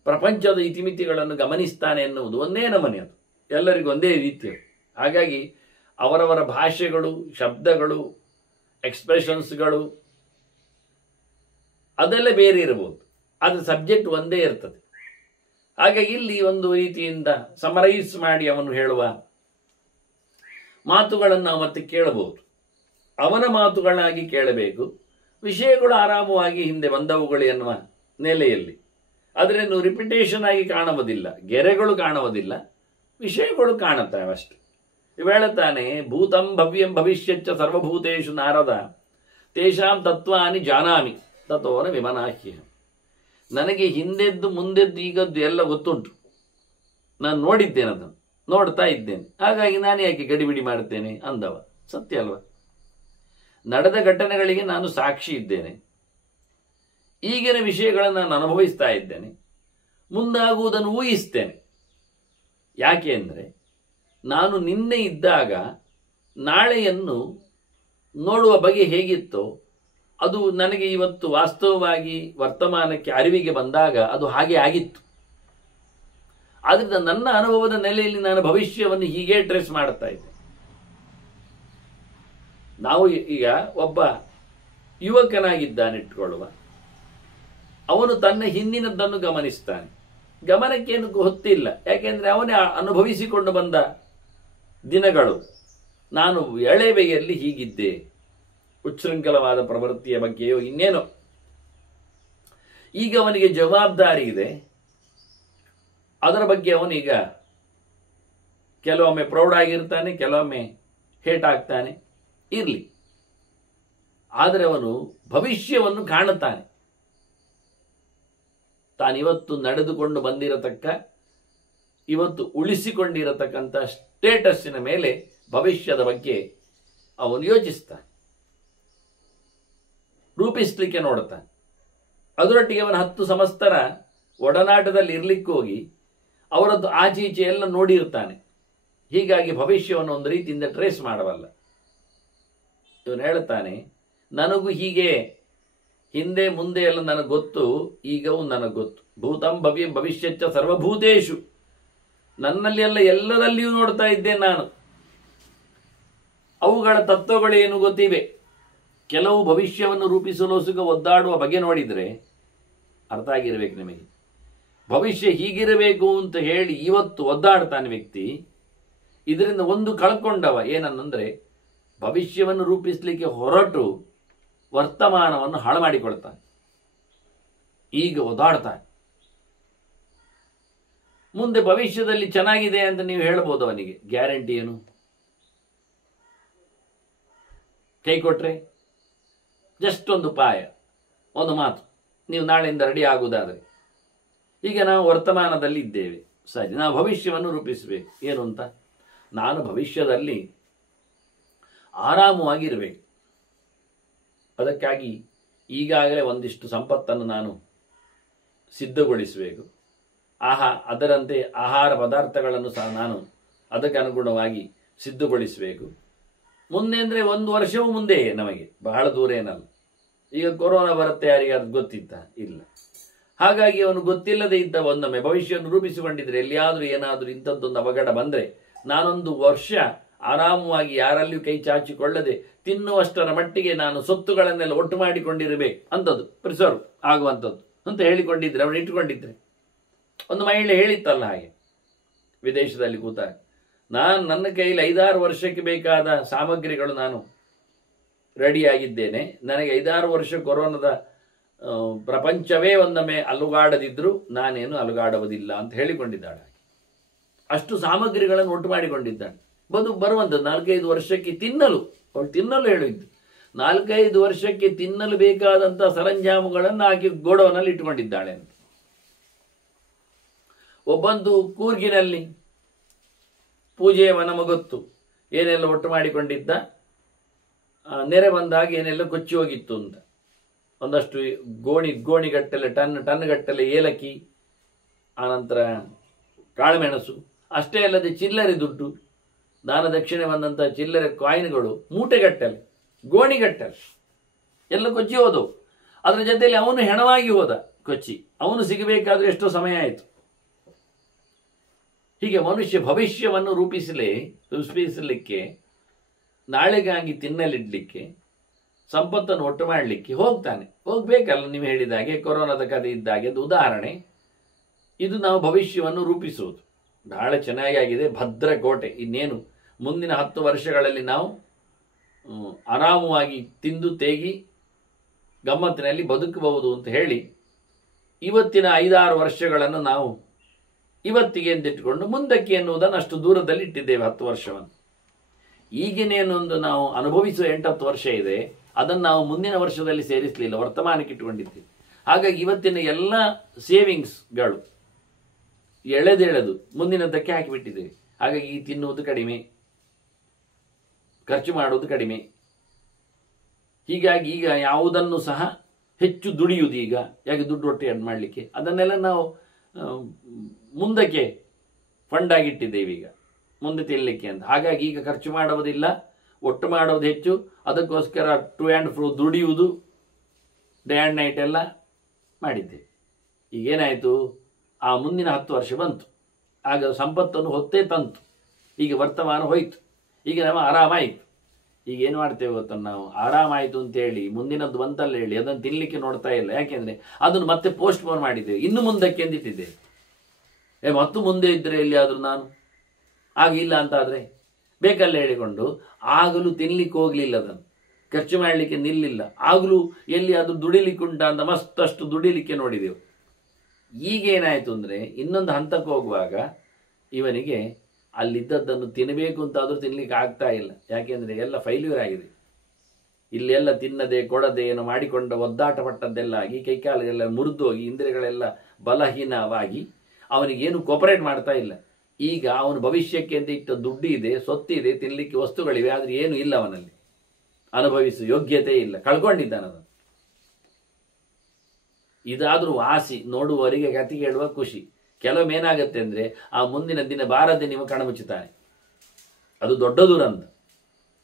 ಪ್ರಪಂಚದ ಇತಿಮಿತಿಗಳನ್ನು ಗಮನಿಸ್ತಾನೆ ಎನ್ನುವುದು ಒಂದೇ ನಮನೆ, ಅದು ಎಲ್ಲರಿಗೂ ಒಂದೇ ರೀತಿಯ. ಹಾಗಾಗಿ ಅವರವರ ಭಾಷೆಗಳು, ಶಬ್ದಗಳು, ಎಕ್ಸ್ಪ್ರೆಷನ್ಸ್ಗಳು ಅದೆಲ್ಲ ಬೇರೆ ಇರಬಹುದು, ಆದರೆ ಸಬ್ಜೆಕ್ಟ್ ಒಂದೇ ಇರ್ತದೆ. ಹಾಗಾಗಿ ಇಲ್ಲಿ ಒಂದು ರೀತಿಯಿಂದ ಸಮರೈಸ್ ಮಾಡಿ ಅವನು ಹೇಳುವ ಮಾತುಗಳನ್ನು ನಾವು ಮತ್ತೆ ಕೇಳಬಹುದು, ಅವನ ಮಾತುಗಳಾಗಿ ಕೇಳಬೇಕು. ವಿಷಯಗಳು ಆರಾಮವಾಗಿ ಹಿಂದೆ ಬಂದವುಗಳು ಎನ್ನುವ ನೆಲೆಯಲ್ಲಿ, ಅದನ್ನು ರಿಪಿಟೇಷನ್ ಆಗಿ ಕಾಣುವುದಿಲ್ಲ, ಗೆರೆಗಳು ಕಾಣುವುದಿಲ್ಲ, ವಿಷಯಗಳು ಕಾಣುತ್ತವೆ ಅಷ್ಟೆ. ಹೇಳುತ್ತಾನೆ, ಭೂತಂ ಭವ್ಯಂ ಭವಿಷ್ಯಚ್ಚ ಸರ್ವಭೂತೇಷು ನಾರದ ತೇಷಾಂ ತತ್ವಾನಿ ಜಾನಾಮಿ ತಥೋನ ವಿಮನಾಹ್ಯ. ನನಗೆ ಹಿಂದೆದ್ದು ಮುಂದೆದ್ದು ಈಗದ್ದು ಎಲ್ಲ ಗೊತ್ತುಂಟು, ನಾನು ನೋಡಿದ್ದೇನೆ, ಅದನ್ನು ನೋಡ್ತಾ ಇದ್ದೇನೆ, ಹಾಗಾಗಿ ನಾನು ಯಾಕೆ ಗಡಿಬಿಡಿ ಮಾಡುತ್ತೇನೆ ಅಂದವ. ಸತ್ಯ ಅಲ್ವಾ? ನಡೆದ ಘಟನೆಗಳಿಗೆ ನಾನು ಸಾಕ್ಷಿ ಇದ್ದೇನೆ, ಈಗಿನ ವಿಷಯಗಳನ್ನು ನಾನು ಅನುಭವಿಸ್ತಾ ಇದ್ದೇನೆ, ಮುಂದಾಗುವುದನ್ನು ಊಹಿಸ್ತೇನೆ. ಯಾಕೆ ಅಂದರೆ ನಾನು ನಿನ್ನೆ ಇದ್ದಾಗ ನಾಳೆಯನ್ನು ನೋಡುವ ಬಗೆ ಹೇಗಿತ್ತೋ ಅದು ನನಗೆ ಇವತ್ತು ವಾಸ್ತವವಾಗಿ ವರ್ತಮಾನಕ್ಕೆ ಅರಿವಿಗೆ ಬಂದಾಗ ಅದು ಹಾಗೆ ಆಗಿತ್ತು. ಆದ್ದರಿಂದ ನನ್ನ ಅನುಭವದ ನೆಲೆಯಲ್ಲಿ ನಾನು ಭವಿಷ್ಯವನ್ನು ಹೀಗೆ ಟ್ರೇಸ್ ಮಾಡುತ್ತಾ ಇದ್ದೆ. ನಾವು ಈಗ ಒಬ್ಬ ಯುವಕನಾಗಿದ್ದಾನಿಟ್ಕೊಳ್ಳುವ, ಅವನು ತನ್ನ ಹಿಂದಿನದ್ದನ್ನು ಗಮನಿಸ್ತಾನೆ. ಗಮನಕ್ಕೇನು ಹೊತ್ತಿಲ್ಲ, ಯಾಕೆಂದರೆ ಅವನೇ ಅನುಭವಿಸಿಕೊಂಡು ಬಂದ ದಿನಗಳು. ನಾನು ಎಳೆವೆಯಲ್ಲಿ ಹೀಗಿದ್ದೆ, ಉಚ್ಛೃಂಖಲವಾದ ಪ್ರವೃತ್ತಿಯ ಬಗ್ಗೆಯೋ ಇನ್ನೇನೋ. ಈಗ ಅವನಿಗೆ ಜವಾಬ್ದಾರಿ ಇದೆ, ಅದರ ಬಗ್ಗೆ ಅವನೀಗ ಕೆಲವೊಮ್ಮೆ ಪ್ರೌಢಾಗಿರ್ತಾನೆ, ಕೆಲವೊಮ್ಮೆ ಹೇಟಾಗ್ತಾನೆ, ಇರಲಿ. ಆದರೆ ಅವನು ಭವಿಷ್ಯವನ್ನು ಕಾಣುತ್ತಾನೆ. ತಾನಿವತ್ತು ನಡೆದುಕೊಂಡು ಬಂದಿರತಕ್ಕ, ಇವತ್ತು ಉಳಿಸಿಕೊಂಡಿರತಕ್ಕಂಥ ಸ್ಟೇಟಸ್ಸಿನ ಮೇಲೆ ಭವಿಷ್ಯದ ಬಗ್ಗೆ ಅವನು ಯೋಚಿಸ್ತಾನೆ, ರೂಪಿಸಲಿಕ್ಕೆ ನೋಡುತ್ತಾನೆ. ಅದರೊಟ್ಟಿಗೆ ಅವನ 10 ಸಂವತ್ಸರ ಒಡನಾಟದಲ್ಲಿ ಇರ್ಲಿಕ್ಕೆ ಹೋಗಿ ಅವರದ್ದು ಆಚೆ ಈಚೆ ಎಲ್ಲ ನೋಡಿರ್ತಾನೆ. ಹೀಗಾಗಿ ಭವಿಷ್ಯವನ್ನು ಒಂದು ರೀತಿಯಿಂದ ಟ್ರೇಸ್ ಮಾಡಬಲ್ಲ. ಇವನು ಹೇಳ್ತಾನೆ, ನನಗೂ ಹೀಗೆ ಹಿಂದೆ ಮುಂದೆ ಎಲ್ಲ ನನಗೆ ಗೊತ್ತು, ಈಗವೂ ನನಗೆ ಗೊತ್ತು. ಭೂತಂ ಭವ್ಯಂ ಭವಿಷ್ಯಚ್ಚ ಸರ್ವಭೂತೇಷು, ನನ್ನಲ್ಲಿ ಎಲ್ಲ ಎಲ್ಲರಲ್ಲಿಯೂ ನೋಡ್ತಾ ಇದ್ದೇನೆ ನಾನು. ಅವುಗಳ ತತ್ವಗಳೇನು ಗೊತ್ತಿವೆ. ಕೆಲವು ಭವಿಷ್ಯವನ್ನು ರೂಪಿಸಲು ಒದ್ದಾಡುವ ಬಗೆ ನೋಡಿದರೆ ಅರ್ಥ ಆಗಿರಬೇಕು ನಿಮಗೆ. ಭವಿಷ್ಯ ಹೀಗಿರಬೇಕು ಅಂತ ಹೇಳಿ ಇವತ್ತು ಒದ್ದಾಡ್ತಾನೆ ವ್ಯಕ್ತಿ. ಇದರಿಂದ ಒಂದು ಕಳ್ಕೊಂಡವ ಏನನ್ನಂದ್ರೆ, ಭವಿಷ್ಯವನ್ನು ರೂಪಿಸಲಿಕ್ಕೆ ಹೊರಟು ವರ್ತಮಾನವನ್ನು ಹಾಳು ಮಾಡಿಕೊಳ್ತಾನೆ. ಈಗ ಒದ್ದಾಡ್ತಾನೆ. ಮುಂದೆ ಭವಿಷ್ಯದಲ್ಲಿ ಚೆನ್ನಾಗಿದೆ ಅಂತ ನೀವು ಹೇಳ್ಬೋದು, ಅವನಿಗೆ ಗ್ಯಾರಂಟಿ ಏನು? ಕೈ ಕೊಟ್ರೆ ಜಸ್ಟ್ ಒಂದು ಪಾಯ, ಒಂದು ಮಾತು, ನೀವು ನಾಳೆಯಿಂದ ರೆಡಿ ಆಗುವುದಾದರೆ. ಈಗ ನಾವು ವರ್ತಮಾನದಲ್ಲಿ ಇದ್ದೇವೆ, ಸರಿ, ನಾವು ಭವಿಷ್ಯವನ್ನು ರೂಪಿಸಬೇಕು. ಏನು ಅಂತ, ನಾನು ಭವಿಷ್ಯದಲ್ಲಿ ಆರಾಮವಾಗಿರಬೇಕು. ಅದಕ್ಕಾಗಿ ಈಗಾಗಲೇ ಒಂದಿಷ್ಟು ಸಂಪತ್ತನ್ನು ನಾನು ಸಿದ್ಧಗೊಳಿಸಬೇಕು. ಅದರಂತೆ ಆಹಾರ ಪದಾರ್ಥಗಳನ್ನು ಸಹ ನಾನು ಅದಕ್ಕೆ ಅನುಗುಣವಾಗಿ ಸಿದ್ಧಗೊಳಿಸಬೇಕು. ಮುಂದೆ ಅಂದರೆ 1 ವರ್ಷವೂ ಮುಂದೆ, ನಮಗೆ ಬಹಳ ದೂರ ಏನಲ್ಲ. ಈಗ ಕೊರೋನಾ ಬರುತ್ತೆ ಯಾರಿಗಾದ್ರು ಗೊತ್ತಿತ್ತ? ಇಲ್ಲ. ಹಾಗಾಗಿ ಅವನು ಗೊತ್ತಿಲ್ಲದೆ ಇದ್ದ ಒಂದೊಮ್ಮೆ ಭವಿಷ್ಯವನ್ನು ರೂಪಿಸಿಕೊಂಡಿದ್ರೆ ಎಲ್ಲಿಯಾದರೂ ಏನಾದರೂ ಇಂಥದ್ದೊಂದು ಅವಘಡ ಬಂದರೆ ನಾನೊಂದು ವರ್ಷ ಆರಾಮವಾಗಿ ಯಾರಲ್ಲಿಯೂ ಕೈ ಚಾಚಿಕೊಳ್ಳದೆ ತಿನ್ನುವಷ್ಟರ ಮಟ್ಟಿಗೆ ನಾನು ಸೊತ್ತುಗಳನ್ನೆಲ್ಲ ಒಟ್ಟು ಮಾಡಿಕೊಂಡಿರಬೇಕು ಅಂಥದ್ದು ಪ್ರಿಸರ್ವ್ ಆಗುವಂಥದ್ದು ಅಂತ ಹೇಳಿಕೊಂಡಿದ್ರೆ ಅವನು ಇಟ್ಟುಕೊಂಡಿದ್ರೆ. ಒಂದು ಮಹಿಳೆ ಹೇಳಿತ್ತಲ್ಲ ಹಾಗೆ ವಿದೇಶದಲ್ಲಿ ಕೂತಾಗ, ನನ್ನ ಕೈಲಿ 5-6 ವರ್ಷಕ್ಕೆ ಬೇಕಾದ ಸಾಮಗ್ರಿಗಳು ನಾನು ರೆಡಿಯಾಗಿದ್ದೇನೆ, ನನಗೆ 5-6 ವರ್ಷ ಕೊರೋನಾದ ಪ್ರಪಂಚವೇ ಒಂದೊಮ್ಮೆ ಅಲುಗಾಡದಿದ್ರೂ ನಾನೇನು ಅಲುಗಾಡುವುದಿಲ್ಲ ಅಂತ ಹೇಳಿಕೊಂಡಿದ್ದಾಳೆ. ಅಷ್ಟು ಸಾಮಗ್ರಿಗಳನ್ನು ಒಟ್ಟು ಮಾಡಿಕೊಂಡಿದ್ದಾಳೆ. ಬರುವಂಥದ್ದು 4-5 ವರ್ಷಕ್ಕೆ ತಿನ್ನಲು ಹೇಳಿದ್ದು 4-5 ವರ್ಷಕ್ಕೆ ತಿನ್ನಲು ಬೇಕಾದಂಥ ಸರಂಜಾಮುಗಳನ್ನು ಆಕೆ ಗೋಡೌನಲ್ಲಿ ಇಟ್ಟುಕೊಂಡಿದ್ದಾಳೆ ಅಂತ. ಒಬ್ಬಂದು ಕೂರ್ಗಿನಲ್ಲಿ ಪೂಜೆಯ ನಮಗೊತ್ತು ಏನೆಲ್ಲ ಒಟ್ಟು ಮಾಡಿಕೊಂಡಿದ್ದ, ನೆರೆ ಬಂದಾಗ ಏನೆಲ್ಲ ಕೊಚ್ಚಿ ಹೋಗಿತ್ತು ಅಂತ. ಒಂದಷ್ಟು ಗೋಣಿಗಟ್ಟಲೆ ಟನ್ಗಟ್ಟಲೆ ಏಲಕ್ಕಿ, ಆನಂತರ ಕಾಳುಮೆಣಸು, ಅಷ್ಟೇ ಅಲ್ಲದೆ ಚಿಲ್ಲರೆ ದುಡ್ಡು, ದಾನ ದಕ್ಷಿಣೆ ಬಂದಂಥ ಚಿಲ್ಲರೆ ಕಾಯಿನ್ಗಳು ಮೂಟೆಗಟ್ಟಲೆ ಗೋಣಿಗಟ್ಟಲೆ ಎಲ್ಲ ಕೊಚ್ಚಿ ಹೋದವು. ಅದರ ಜೊತೆಯಲ್ಲಿ ಅವನು ಹೆಣವಾಗಿ ಹೋದ ಕೊಚ್ಚಿ. ಅವನು ಸಿಗಬೇಕಾದ್ರೆ ಎಷ್ಟೋ ಸಮಯ ಆಯಿತು. ಹೀಗೆ ಮನುಷ್ಯ ಭವಿಷ್ಯವನ್ನು ರೂಪಿಸಲಿಕ್ಕೆ, ನಾಳೆಗಾಗಿ ತಿನ್ನಲಿಡ್ಲಿಕ್ಕೆ, ಸಂಪತ್ತನ್ನು ಒಟ್ಟು ಮಾಡಲಿಕ್ಕೆ ಹೋಗ್ಬೇಕಲ್ಲ. ನೀವು ಹೇಳಿದ ಹಾಗೆ ಕೊರೋನಾದ ಕಥೆ ಇದ್ದಾಗೆ ಅದು ಉದಾಹರಣೆ. ಇದು ನಾವು ಭವಿಷ್ಯವನ್ನು ರೂಪಿಸುವುದು. ಬಹಳ ಚೆನ್ನಾಗಿ ಆಗಿದೆ, ಭದ್ರಕೋಟೆ. ಇನ್ನೇನು ಮುಂದಿನ 10 ವರ್ಷಗಳಲ್ಲಿ ನಾವು ಆರಾಮವಾಗಿ ತಿಂದು ತೇಗಿ ಗಮ್ಮತ್ತಿನಲ್ಲಿ ಬದುಕಬಹುದು ಅಂತ ಹೇಳಿ ಇವತ್ತಿನ 5-6 ವರ್ಷಗಳನ್ನು ನಾವು ಇವತ್ತಿಗೆ ಎಂದಿಟ್ಟುಕೊಂಡು ಮುಂದಕ್ಕೆ ಎನ್ನುವುದನ್ನು ಅಷ್ಟು ದೂರದಲ್ಲಿ ಇಟ್ಟಿದ್ದೇವೆ 10 ವರ್ಷವನ್ನು. ಈಗಿನೇನೊಂದು ನಾವು ಅನುಭವಿಸುವ 8-10 ವರ್ಷ ಇದೆ, ಅದನ್ನು ನಾವು ಮುಂದಿನ ವರ್ಷದಲ್ಲಿ ಸೇರಿಸಲಿಲ್ಲ, ವರ್ತಮಾನಕ್ಕೆ ಇಟ್ಟುಕೊಂಡಿದ್ದೀವಿ. ಹಾಗಾಗಿ ಇವತ್ತಿನ ಎಲ್ಲ ಸೇವಿಂಗ್ಸ್ಗಳು ಎಳೆದೆಳೆದು ಮುಂದಿನದಕ್ಕೆ ಹಾಕಿಬಿಟ್ಟಿದ್ದೇವೆ. ಹಾಗಾಗಿ ತಿನ್ನುವುದು ಕಡಿಮೆ, ಖರ್ಚು ಮಾಡುವುದು ಕಡಿಮೆ. ಹೀಗಾಗಿ ಈಗ ಯಾವುದನ್ನು ಸಹ ಹೆಚ್ಚು ದುಡಿಯುವುದು. ಈಗ ಯಾಕೆ ದುಡ್ಡು ಒಟ್ಟು ಮಾಡಲಿಕ್ಕೆ ಅದನ್ನೆಲ್ಲ ನಾವು ಮುಂದಕ್ಕೆ ಫಂಡ್ ಆಗಿಟ್ಟಿದ್ದೇವೆ, ಈಗ ಮುಂದೆ ತಿನ್ನಲಿಕ್ಕೆ ಅಂತ. ಹಾಗಾಗಿ ಈಗ ಖರ್ಚು ಮಾಡುವುದಿಲ್ಲ, ಒಟ್ಟು ಮಾಡುವುದು ಹೆಚ್ಚು. ಅದಕ್ಕೋಸ್ಕರ ಟು ಆ್ಯಂಡ್ ಫ್ರೋ ದುಡಿಯುವುದು ಡೇ ಆ್ಯಂಡ್ ನೈಟ್ ಎಲ್ಲ ಮಾಡಿದ್ದೇವೆ. ಈಗೇನಾಯಿತು, ಆ ಮುಂದಿನ 10 ವರ್ಷ ಬಂತು, ಆಗ ಸಂಪತ್ತನ್ನು ಹೊತ್ತೇ ತಂತು. ಈಗ ವರ್ತಮಾನ ಹೋಯಿತು, ಈಗ ನಾವು ಆರಾಮಾಯಿತು. ಈಗ ಏನು ಮಾಡ್ತೇವೆ ಗೊತ್ತ, ನಾವು ಆರಾಮಾಯಿತು ಅಂತೇಳಿ ಮುಂದಿನದ್ದು ಬಂತಲ್ಲ ಹೇಳಿ ಅದನ್ನು ತಿನ್ನಲಿಕ್ಕೆ ನೋಡ್ತಾ ಇಲ್ಲ. ಯಾಕೆಂದರೆ ಅದನ್ನು ಮತ್ತೆ ಪೋಸ್ಟ್ಪೋನ್ ಮಾಡಿದ್ದೇವೆ, ಇನ್ನು ಮುಂದಕ್ಕೆ ಎಂದಿಟ್ಟಿದ್ದೇವೆ. ಮತ್ತು ಮುಂದೆ ಇದ್ದರೆ ಎಲ್ಲಿಯಾದರೂ ನಾನು ಆಗಿಲ್ಲ ಅಂತಾದರೆ ಬೇಕಲ್ಲ ಹೇಳಿಕೊಂಡು ಆಗಲೂ ತಿನ್ನಲಿಕ್ಕೆ ಹೋಗಲಿಲ್ಲ, ಅದನ್ನು ಖರ್ಚು ಮಾಡಲಿಕ್ಕೆ ನಿಲ್ಲಿಲ್ಲ. ಆಗಲೂ ಎಲ್ಲಿಯಾದರೂ ದುಡಿಲಿಕ್ಕುಂಟ ಅಂತ ಮತ್ತಷ್ಟು ದುಡಿಲಿಕ್ಕೆ ನೋಡಿದೆವು. ಈಗೇನಾಯಿತು ಅಂದರೆ ಇನ್ನೊಂದು ಹಂತಕ್ಕೆ ಹೋಗುವಾಗ ಇವನಿಗೆ ಅಲ್ಲಿದ್ದದ್ದನ್ನು ತಿನ್ನಬೇಕು ಅಂತಾದರೂ ತಿನ್ನಲಿಕ್ಕೆ ಆಗ್ತಾ ಇಲ್ಲ. ಯಾಕೆಂದರೆ ಎಲ್ಲ ಫೈಲ್ಯೂರ್ ಆಗಿದೆ. ಇಲ್ಲೆಲ್ಲ ತಿನ್ನದೆ ಕೊಡದೆ ಏನೋ ಮಾಡಿಕೊಂಡ ಒದ್ದಾಟ ಪಟ್ಟದ್ದೆಲ್ಲ ಆಗಿ ಕೈಕಾಲುಗಳೆಲ್ಲ ಮುರಿದೋಗಿ ಇಂದ್ರಿಯಗಳೆಲ್ಲ ಬಲಹೀನವಾಗಿ ಅವನಿಗೇನು ಕೋಪರೇಟ್ ಮಾಡ್ತಾ ಇಲ್ಲ. ಈಗ ಅವನು ಭವಿಷ್ಯಕ್ಕೆ ಅಂತ ಇಟ್ಟ ದುಡ್ಡು ಇದೆ, ಸೊತ್ತಿದೆ, ತಿನ್ನಲಿಕ್ಕೆ ವಸ್ತುಗಳಿವೆ, ಆದರೆ ಏನು ಇಲ್ಲ ಅವನಲ್ಲಿ, ಅನುಭವಿಸುವ ಯೋಗ್ಯತೆ ಇಲ್ಲ, ಕಳ್ಕೊಂಡಿದ್ದಾನದು. ಇದಾದರೂ ವಾಸಿ, ನೋಡುವವರಿಗೆ ಗತಿ ಹೇಳುವ ಖುಷಿ. ಕೆಲವೊಮ್ಮೆ ಏನಾಗುತ್ತೆ ಅಂದರೆ ಆ ಮುಂದಿನ ದಿನ ಬಾರದೆ ನೀವು ಕಣಮುಚ್ಚುತ್ತಾನೆ. ಅದು ದೊಡ್ಡ ದುರಂತ.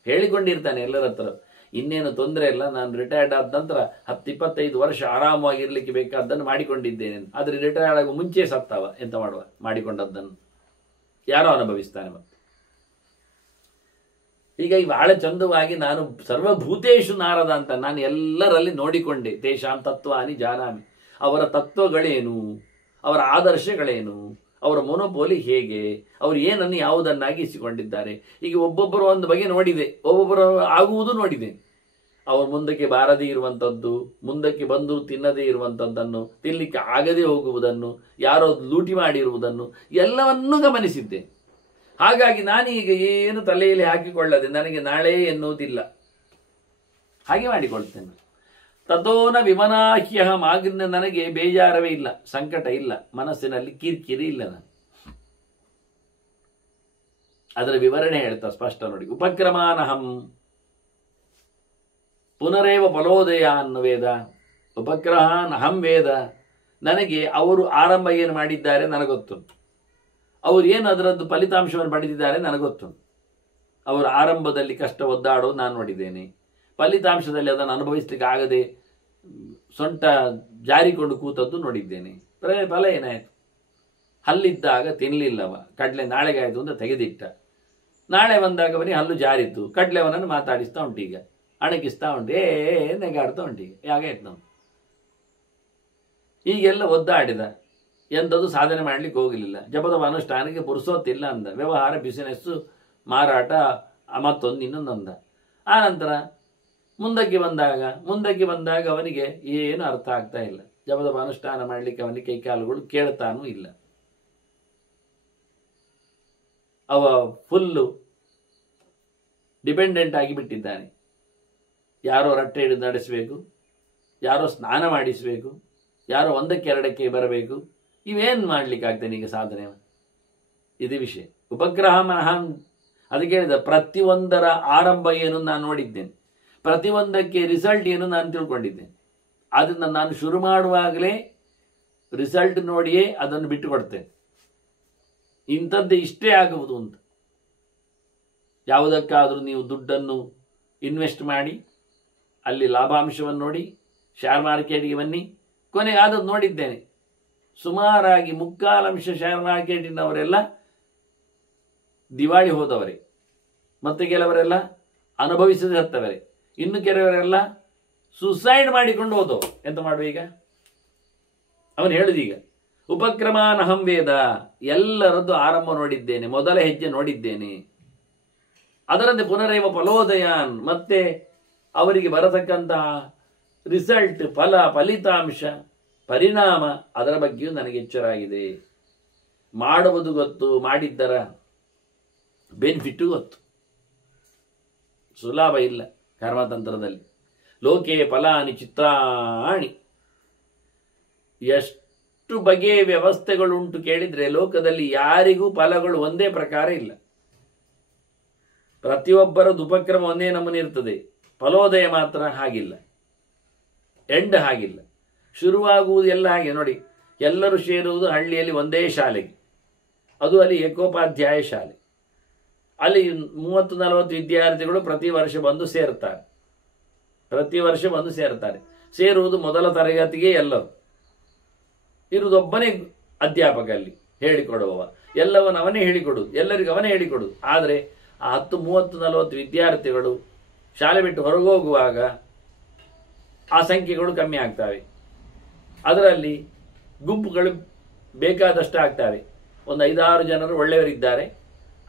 ಹೇಳಿಕೊಂಡಿರ್ತಾನೆ ಎಲ್ಲರ ಹತ್ರ, ಇನ್ನೇನು ತೊಂದರೆ ಇಲ್ಲ, ನಾನು ರಿಟೈರ್ಡ್ ಆದ ನಂತರ 10-25 ವರ್ಷ ಆರಾಮವಾಗಿರ್ಲಿಕ್ಕೆ ಬೇಕಾದ್ದನ್ನು ಮಾಡಿಕೊಂಡಿದ್ದೇನೆ. ಆದರೆ ರಿಟೈರ್ಡ್ ಆಗುವ ಮುಂಚೆ ಸತ್ತವ, ಎಂತ ಮಾಡುವ, ಮಾಡಿಕೊಂಡದ್ದನ್ನು ಯಾರೋ ಅನುಭವಿಸ್ತಾನೆ. ಮತ್ತೆ ಹೀಗಾಗಿ ಬಹಳ ಚಂದವಾಗಿ ನಾನು ಸರ್ವಭೂತೇಶು ನಾರದ ಅಂತ ನಾನು ಎಲ್ಲರಲ್ಲಿ ನೋಡಿಕೊಂಡೆ. ತೇಷಾಂ ತತ್ವಾನಿ ಜಾನಾಮಿ, ಅವರ ತತ್ವಗಳೇನು, ಅವರ ಆದರ್ಶಗಳೇನು, ಅವರ ಮೊನೋಪೋಲಿ ಹೇಗೆ, ಅವರು ಏನನ್ನು ಯಾವುದನ್ನಾಗಿಸಿಕೊಂಡಿದ್ದಾರೆ. ಈಗ ಒಬ್ಬೊಬ್ಬರು ಒಂದು ಬಗೆ ನೋಡಿದೆ, ಒಬ್ಬೊಬ್ಬರು ಆಗುವುದು ನೋಡಿದೆ. ಅವರು ಮುಂದಕ್ಕೆ ಬಾರದೇ ಇರುವಂಥದ್ದು, ಮುಂದಕ್ಕೆ ಬಂದು ತಿನ್ನದೇ ಇರುವಂಥದ್ದನ್ನು, ತಿನ್ನಲಿಕ್ಕೆ ಆಗದೆ ಹೋಗುವುದನ್ನು, ಯಾರೋ ಲೂಟಿ ಮಾಡಿರುವುದನ್ನು ಎಲ್ಲವನ್ನೂ ಗಮನಿಸಿದ್ದೆ. ಹಾಗಾಗಿ ನಾನೀಗ ಏನು ತಲೆಯಲ್ಲಿ ಹಾಕಿಕೊಳ್ಳದೆ ನನಗೆ ನಾಳೆ ಎನ್ನುವುದಿಲ್ಲ, ಹಾಗೆ ಮಾಡಿಕೊಳ್ತೇನೆ. ತಥೋನ ವಿಮನಾಹ್ಯಹಂ, ಆಗಿನ ನನಗೆ ಬೇಜಾರವೇ ಇಲ್ಲ, ಸಂಕಟ ಇಲ್ಲ, ಮನಸ್ಸಿನಲ್ಲಿ ಕಿರಿಕಿರಿ ಇಲ್ಲ. ನಾನು ಅದರ ವಿವರಣೆ ಹೇಳ್ತಾ ಸ್ಪಷ್ಟ ನೋಡಿ. ಉಪಕ್ರಮಾನಹಂ ಪುನರೇವ ಫಲೋದಯ ಅನ್ನು ವೇದ, ಉಪಗ್ರಹಾನ್ ಅಹಂ ವೇದ. ನನಗೆ ಅವರು ಆರಂಭ ಏನು ಮಾಡಿದ್ದಾರೆ ನನಗೊತ್ತುಂಟು, ಅವರು ಏನು ಅದರದ್ದು ಫಲಿತಾಂಶವನ್ನು ಪಡೆದಿದ್ದಾರೆ ನನಗೊತ್ತುಂಟು. ಅವರು ಆರಂಭದಲ್ಲಿ ಕಷ್ಟ ಒದ್ದಾಡೋದು ನಾನು ನೋಡಿದ್ದೇನೆ, ಫಲಿತಾಂಶದಲ್ಲಿ ಅದನ್ನು ಅನುಭವಿಸಲಿಕ್ಕೆ ಆಗದೆ ಸೊಂಟ ಜಾರಿಕೊಂಡು ಕೂತದ್ದು ನೋಡಿದ್ದೇನೆ. ಫಲ ಏನಾಯಿತು? ಹಲ್ಲಿದ್ದಾಗ ತಿನ್ನಲಿಲ್ಲವ, ಕಡಲೆ ನಾಳೆಗೆ ಆಯಿತು ಅಂತ ತೆಗೆದಿಟ್ಟ. ನಾಳೆ ಬಂದಾಗ ಅವನಿಗೆ ಹಲ್ಲು ಜಾರಿತ್ತು, ಕಡಲೆ ಅವನನ್ನು ಮಾತಾಡಿಸ್ತಾ ಉಂಟೀಗ, ಅಣಕಿಸ್ತಾ ಉಂಟು, ನೆಗಾಡ್ತಾ ಉಂಟೀಗ. ಯಾಗಾಯ್ತು ನಾವು ಹೀಗೆಲ್ಲ ಒದ್ದಾಡಿದ, ಎಂಥದ್ದು ಸಾಧನೆ ಮಾಡಲಿಕ್ಕೆ ಹೋಗಲಿಲ್ಲ. ಜಪದ ಅನುಷ್ಠಾನಕ್ಕೆ ಪುರುಸೋತಿಲ್ಲ ಅಂದ. ವ್ಯವಹಾರ, ಬಿಸಿನೆಸ್ಸು, ಮಾರಾಟ, ಮತ್ತೊಂದು ಇನ್ನೊಂದು ಅಂದ. ಆ ನಂತರ ಮುಂದಕ್ಕೆ ಬಂದಾಗ ಅವನಿಗೆ ಏನು ಅರ್ಥ ಆಗ್ತಾ ಇಲ್ಲ. ಜಪದ ಅನುಷ್ಠಾನ ಮಾಡಲಿಕ್ಕೆ ಅವನಿಗೆ ಕೈಕಾಲುಗಳು ಕೇಳ್ತಾನೂ ಇಲ್ಲ. ಅವ ಫುಲ್ಲು ಡಿಪೆಂಡೆಂಟ್ ಆಗಿ ಬಿಟ್ಟಿದ್ದಾನೆ. ಯಾರೋ ರಟ್ಟೆ ಹಿಡಿದು ನಡೆಸಬೇಕು, ಯಾರೋ ಸ್ನಾನ ಮಾಡಿಸಬೇಕು, ಯಾರೋ ಒಂದಕ್ಕೆ ಎರಡಕ್ಕೆ ಬರಬೇಕು. ಇವೇನು ಮಾಡ್ಲಿಕ್ಕಾಗ್ತೇನೆ ಈಗ ಸಾಧನೆ? ಇದು ವಿಷಯ. ಉಪಗ್ರಹ ಮಹಾನ್ ಅದಕ್ಕೆ ಹೇಳಿದ, ಪ್ರತಿಯೊಂದರ ಆರಂಭ ಏನು ನಾನು ನೋಡಿದ್ದೇನೆ, ಪ್ರತಿಯೊಂದಕ್ಕೆ ರಿಸಲ್ಟ್ ಏನು ನಾನು ತಿಳ್ಕೊಂಡಿದ್ದೇನೆ. ಅದನ್ನು ನಾನು ಶುರು ಮಾಡುವಾಗಲೇ ರಿಸಲ್ಟ್ ನೋಡಿಯೇ ಅದನ್ನು ಬಿಟ್ಟು ಕೊಡ್ತೇನೆ. ಇಂಥದ್ದು ಇಷ್ಟೇ ಆಗುವುದು ಅಂತ. ಯಾವುದಕ್ಕಾದರೂ ನೀವು ದುಡ್ಡನ್ನು ಇನ್ವೆಸ್ಟ್ ಮಾಡಿ ಅಲ್ಲಿ ಲಾಭಾಂಶವನ್ನು ನೋಡಿ ಶೇರ್ ಮಾರ್ಕೆಟ್ಗೆ ಬನ್ನಿ. ಕೊನೆಗೆ ಆದದ್ದು ನೋಡಿದ್ದೇನೆ, ಸುಮಾರಾಗಿ 3/4 ಶೇರ್ ಮಾರ್ಕೆಟಿನವರೆಲ್ಲ ದಿವಾಳಿ ಹೋದವರೇ, ಮತ್ತೆ ಕೆಲವರೆಲ್ಲ ಅನುಭವಿಸದೆ ಹತ್ತವರೇ, ಇನ್ನು ಕೆಲವರೆಲ್ಲ ಸುಸೈಡ್ ಮಾಡಿಕೊಂಡು ಹೋದವರು. ಎಂತ ಮಾಡುವ ಈಗ? ಅವನು ಹೇಳುದೀಗ ಉಪಕ್ರಮಾನಹಂ ವೇದ, ಎಲ್ಲರದ್ದು ಆರಂಭ ನೋಡಿದ್ದೇನೆ, ಮೊದಲ ಹೆಜ್ಜೆ ನೋಡಿದ್ದೇನೆ. ಅದರಂತೆ ಪುನರೇವ ಫಲೋದಯಾನ್, ಮತ್ತೆ ಅವರಿಗೆ ಬರತಕ್ಕಂತಹ ರಿಸಲ್ಟ್, ಫಲಿತಾಂಶ, ಪರಿಣಾಮ, ಅದರ ಬಗ್ಗೆಯೂ ನನಗೆ ಎಚ್ಚರ ಆಗಿದೆ. ಮಾಡುವುದು ಗೊತ್ತು, ಮಾಡಿದ್ದರ ಬೆನಿಫಿಟ್ಟು ಗೊತ್ತು. ಸುಲಭ ಇಲ್ಲ ಕರ್ಮತಂತ್ರದಲ್ಲಿ. ಲೋಕೆ ಫಲಾನಿ ಚಿತ್ರಾಣಿ, ಎಷ್ಟು ಬಗೆಯ ವ್ಯವಸ್ಥೆಗಳುಂಟು ಕೇಳಿದ್ರೆ ಲೋಕದಲ್ಲಿ ಯಾರಿಗೂ ಫಲಗಳು ಒಂದೇ ಪ್ರಕಾರ ಇಲ್ಲ. ಪ್ರತಿಯೊಬ್ಬರದ್ದು ಉಪಕ್ರಮ ಒಂದೇ ನಮೂನೆ ಇರ್ತದೆ. ಫಲೋದಯ ಮಾತ್ರ ಹಾಗಿಲ್ಲ, ಎಂಡ್ ಹಾಗಿಲ್ಲ. ಶುರುವಾಗುವುದು ಎಲ್ಲ ಹಾಗೆ ನೋಡಿ. ಎಲ್ಲರೂ ಸೇರುವುದು ಹಳ್ಳಿಯಲ್ಲಿ ಒಂದೇ ಶಾಲೆಗೆ, ಅದು ಅಲ್ಲಿ ಏಕೋಪಾಧ್ಯಾಯ ಶಾಲೆ. ಅಲ್ಲಿ 30-40 ವಿದ್ಯಾರ್ಥಿಗಳು ಪ್ರತಿ ವರ್ಷ ಬಂದು ಸೇರ್ತಾರೆ. ಸೇರುವುದು ಮೊದಲ ತರಗತಿಗೆ ಎಲ್ಲರೂ ಇರುವುದೊಬ್ಬನೇ ಅಧ್ಯಾಪಕ, ಅಲ್ಲಿ ಹೇಳಿಕೊಡುವವ, ಎಲ್ಲವನ್ನ ಅವನೇ ಹೇಳಿಕೊಡುದು, ಎಲ್ಲರಿಗೂ ಅವನೇ ಹೇಳಿಕೊಡುದು. ಆದರೆ ಆ 10-30-40 ವಿದ್ಯಾರ್ಥಿಗಳು ಶಾಲೆ ಬಿಟ್ಟು ಹೊರಗೋಗುವಾಗ ಆ ಸಂಖ್ಯೆಗಳು ಕಮ್ಮಿ ಆಗ್ತವೆ. ಅದರಲ್ಲಿ ಗುಂಪುಗಳು ಬೇಕಾದಷ್ಟು ಆಗ್ತವೆ. ಒಂದು 5-6 ಜನರು ಒಳ್ಳೆಯವರಿದ್ದಾರೆ,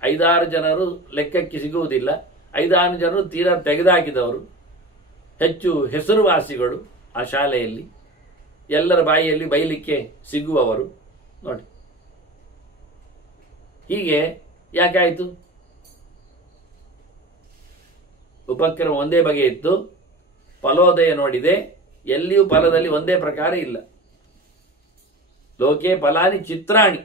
5-6 ಜನರು ಲೆಕ್ಕಕ್ಕೆ ಸಿಗುವುದಿಲ್ಲ, 5-6 ಜನರು ತೀರಾ ತೆಗೆದಾಕಿದವರು, ಹೆಚ್ಚು ಹೆಸರುವಾಸಿಗಳು ಆ ಶಾಲೆಯಲ್ಲಿ, ಎಲ್ಲರ ಬಾಯಿಯಲ್ಲಿ ಬೈಲಿಕ್ಕೆ ಸಿಗುವವರು. ನೋಡಿ ಹೀಗೆ ಯಾಕಾಯಿತು? ಉಪಕ್ರಮ ಒಂದೇ ಬಗೆ ಇತ್ತು, ಫಲೋದಯ ನೋಡಿದೆ, ಎಲ್ಲಿಯೂ ಫಲದಲ್ಲಿ ಒಂದೇ ಪ್ರಕಾರ ಇಲ್ಲ. ಲೋಕೆ ಫಲಾನಿ ಚಿತ್ರಾಣಿ,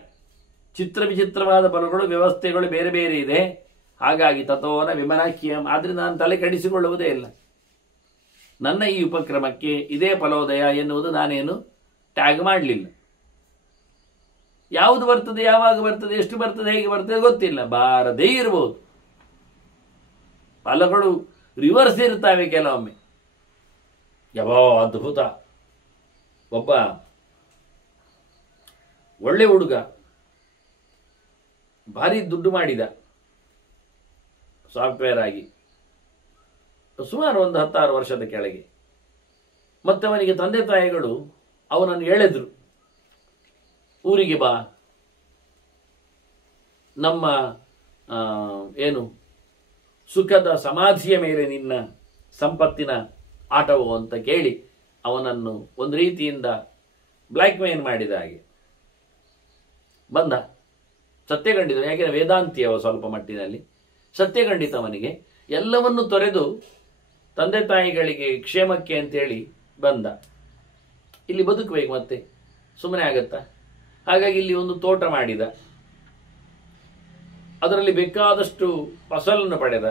ಚಿತ್ರ ವಿಚಿತ್ರವಾದ ಫಲಗಳು, ವ್ಯವಸ್ಥೆಗಳು ಬೇರೆ ಬೇರೆ ಇದೆ. ಹಾಗಾಗಿ ತಥೋನ ವಿಮನಾಖ್ಯಂ, ಆದ್ರೆ ನಾನು ತಲೆ ಕೆಡಿಸಿಕೊಳ್ಳುವುದೇ ಇಲ್ಲ. ನನ್ನ ಈ ಉಪಕ್ರಮಕ್ಕೆ ಇದೇ ಫಲೋದಯ ಎನ್ನುವುದು ನಾನೇನು ಟ್ಯಾಗ್ ಮಾಡಲಿಲ್ಲ. ಯಾವುದು ಬರ್ತದೆ, ಯಾವಾಗ ಬರ್ತದೆ, ಎಷ್ಟು ಬರ್ತದೆ, ಹೇಗೆ ಬರ್ತದೆ ಗೊತ್ತಿಲ್ಲ, ಬಾರದೇ ಇರಬಹುದು. ಫಲಗಳು ರಿವರ್ಸ್ ಇರ್ತವೆ ಕೆಲವೊಮ್ಮೆ. ಯಾವ ಅದ್ಭುತ! ಒಬ್ಬ ಒಳ್ಳೆ ಹುಡುಗ ಭಾರಿ ದುಡ್ಡು ಮಾಡಿದ ಸಾಫ್ಟ್ವೇರ್ ಆಗಿ, ಸುಮಾರು ಒಂದು 10-6 ವರ್ಷದ ಕೆಳಗೆ. ಮತ್ತೆ ಅವನಿಗೆ ತಂದೆ ತಾಯಿಗಳು ಅವನನ್ನು ಎಳೆದ್ರು, ಊರಿಗೆ ಬಾ, ನಮ್ಮ ಏನು ಸುಖದ ಸಮಾಧಿಯ ಮೇಲೆ ನಿನ್ನ ಸಂಪತ್ತಿನ ಆಟವು ಅಂತ ಕೇಳಿ ಅವನನ್ನು ಒಂದು ರೀತಿಯಿಂದ ಬ್ಲ್ಯಾಕ್ ಮೇಲ್ ಮಾಡಿದ ಹಾಗೆ. ಬಂದ, ಸತ್ಯಖಂಡಿತ, ಯಾಕೆಂದರೆ ವೇದಾಂತಿಯವ ಸ್ವಲ್ಪ ಮಟ್ಟಿನಲ್ಲಿ, ಸತ್ಯಖಂಡಿತ. ಅವನಿಗೆ ಎಲ್ಲವನ್ನು ತೊರೆದು ತಂದೆ ತಾಯಿಗಳಿಗೆ ಕ್ಷೇಮಕ್ಕೆ ಅಂತೇಳಿ ಬಂದ. ಇಲ್ಲಿ ಬದುಕಬೇಕು, ಮತ್ತೆ ಸುಮ್ಮನೆ ಆಗತ್ತಾ? ಹಾಗಾಗಿ ಇಲ್ಲಿ ಒಂದು ತೋಟ ಮಾಡಿದ, ಅದರಲ್ಲಿ ಬೇಕಾದಷ್ಟು ಫಸಲನ್ನು ಪಡೆದ.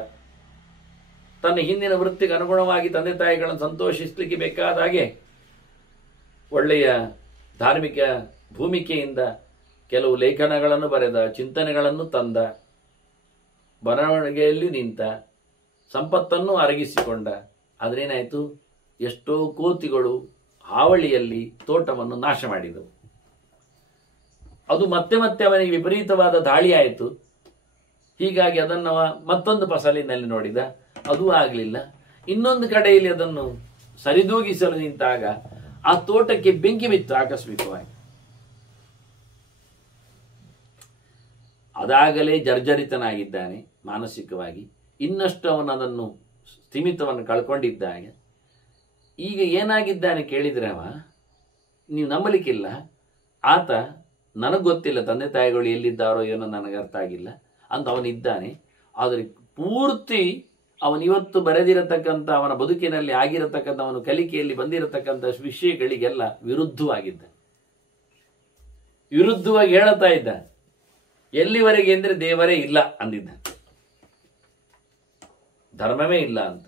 ತನ್ನ ಹಿಂದಿನ ವೃತ್ತಿಗೆ ಅನುಗುಣವಾಗಿ ತಂದೆ ತಾಯಿಗಳನ್ನು ಸಂತೋಷಿಸಲಿಕ್ಕೆ ಬೇಕಾದ ಹಾಗೆ ಒಳ್ಳೆಯ ಧಾರ್ಮಿಕ ಭೂಮಿಕೆಯಿಂದ ಕೆಲವು ಲೇಖನಗಳನ್ನು ಬರೆದ, ಚಿಂತನೆಗಳನ್ನು ತಂದ, ಬರವಣಿಗೆಯಲ್ಲಿ ನಿಂತ, ಸಂಪತ್ತನ್ನು ಅರಗಿಸಿಕೊಂಡ. ಆದ್ರೇನಾಯಿತು? ಎಷ್ಟೋ ಕೋತಿಗಳು ಹಾವಳಿಯಲ್ಲಿ ತೋಟವನ್ನು ನಾಶ ಮಾಡಿದವು. ಅದು ಮತ್ತೆ ಮತ್ತೆ ಅವನಿಗೆ ವಿಪರೀತವಾದ ದಾಳಿಯಾಯಿತು. ಹೀಗಾಗಿ ಅದನ್ನು ಮತ್ತೊಂದು ಫಸಲಿನಲ್ಲಿ ನೋಡಿದ, ಅದೂ ಆಗಲಿಲ್ಲ. ಇನ್ನೊಂದು ಕಡೆಯಲ್ಲಿ ಅದನ್ನು ಸರಿದೂಗಿಸಲು ನಿಂತಾಗ ಆ ತೋಟಕ್ಕೆ ಬೆಂಕಿ ಬಿತ್ತು ಆಕಸ್ಮಿಕವಾಗಿ. ಅದಾಗಲೇ ಜರ್ಜರಿತನಾಗಿದ್ದಾನೆ ಮಾನಸಿಕವಾಗಿ. ಇನ್ನಷ್ಟು ಅವನದನ್ನು ಸ್ಥಿಮಿತವನ್ನು ಕಳ್ಕೊಂಡಿದ್ದಾಗ ಈಗ ಏನಾಗಿದ್ದಾನೆ ಕೇಳಿದ್ರೆ ನೀವು ನಂಬಲಿಕ್ಕಿಲ್ಲ. ಆತ ನನಗೆ ಗೊತ್ತಿಲ್ಲ ತಂದೆ ತಾಯಿಗಳು ಎಲ್ಲಿದ್ದಾರೋ ಏನೋ ನನಗೆ ಅರ್ಥ ಆಗಿಲ್ಲ ಅಂತ ಅವನಿದ್ದಾನೆ. ಆದರೆ ಪೂರ್ತಿ ಅವನಿವತ್ತು ಬರೆದಿರತಕ್ಕಂಥ ಅವನ ಬದುಕಿನಲ್ಲಿ ಆಗಿರತಕ್ಕಂಥ ಅವನು ಕಲಿಕೆಯಲ್ಲಿ ಬಂದಿರತಕ್ಕಂಥ ವಿಷಯಗಳಿಗೆಲ್ಲ ವಿರುದ್ಧವಾಗಿದ್ದ, ವಿರುದ್ಧವಾಗಿ ಹೇಳುತ್ತಾ ಇದ್ದ. ಎಲ್ಲಿವರೆಗೆ ಅಂದರೆ ದೇವರೇ ಇಲ್ಲ ಅಂದಿದ್ದ, ಧರ್ಮವೇ ಇಲ್ಲ ಅಂತ.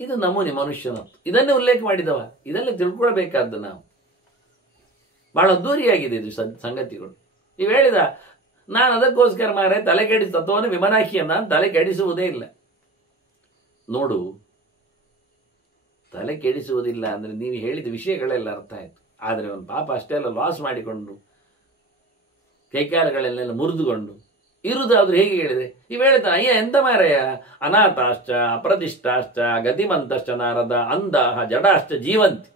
ಇದು ನಮೂನೆ ಮನುಷ್ಯನತ್ತು. ಇದನ್ನೇ ಉಲ್ಲೇಖ ಮಾಡಿದವ. ಇದನ್ನೇ ತಿಳ್ಕೊಳ್ಬೇಕಾದ್ದು ನಾವು. ಬಹಳ ಅದ್ದೂರಿಯಾಗಿದೆ ಇದು ಸಂಗತಿಗಳು. ನೀವು ಹೇಳಿದ ನಾನು ಅದಕ್ಕೋಸ್ಕರ ಮಾರೆ ತಲೆ ಕೆಡಿಸಿ ತತ್ವವನ್ನು ವಿಮನಾಕಿ ನಾನು ತಲೆ ಕೆಡಿಸುವುದೇ ಇಲ್ಲ. ನೋಡು, ತಲೆ ಕೆಡಿಸುವುದಿಲ್ಲ ಅಂದ್ರೆ ನೀವು ಹೇಳಿದ ವಿಷಯಗಳೆಲ್ಲ ಅರ್ಥ ಆಯ್ತು. ಆದರೆ ಅವನು ಪಾಪ ಅಷ್ಟೆಲ್ಲ ಲಾಸ್ ಮಾಡಿಕೊಂಡು ಕೈಕಾಲುಗಳನ್ನೆಲ್ಲ ಮುರಿದುಕೊಂಡು ಇರುವುದಾದ್ರೂ ಹೇಗೆ ಹೇಳಿದೆ? ಇವು ಹೇಳ್ತಾ ಅಯ್ಯ ಎಂತ ಮಾರಯ್ಯ, ಅನಾಥಾಶ್ಚ ಅಪ್ರತಿಷ್ಠಾಶ್ಚ ಗತಿಮಂತಶ್ಚ ನಾರದ ಅಂದಾಹ ಜಡಾಶ್ಚ ಜೀವಂತಿ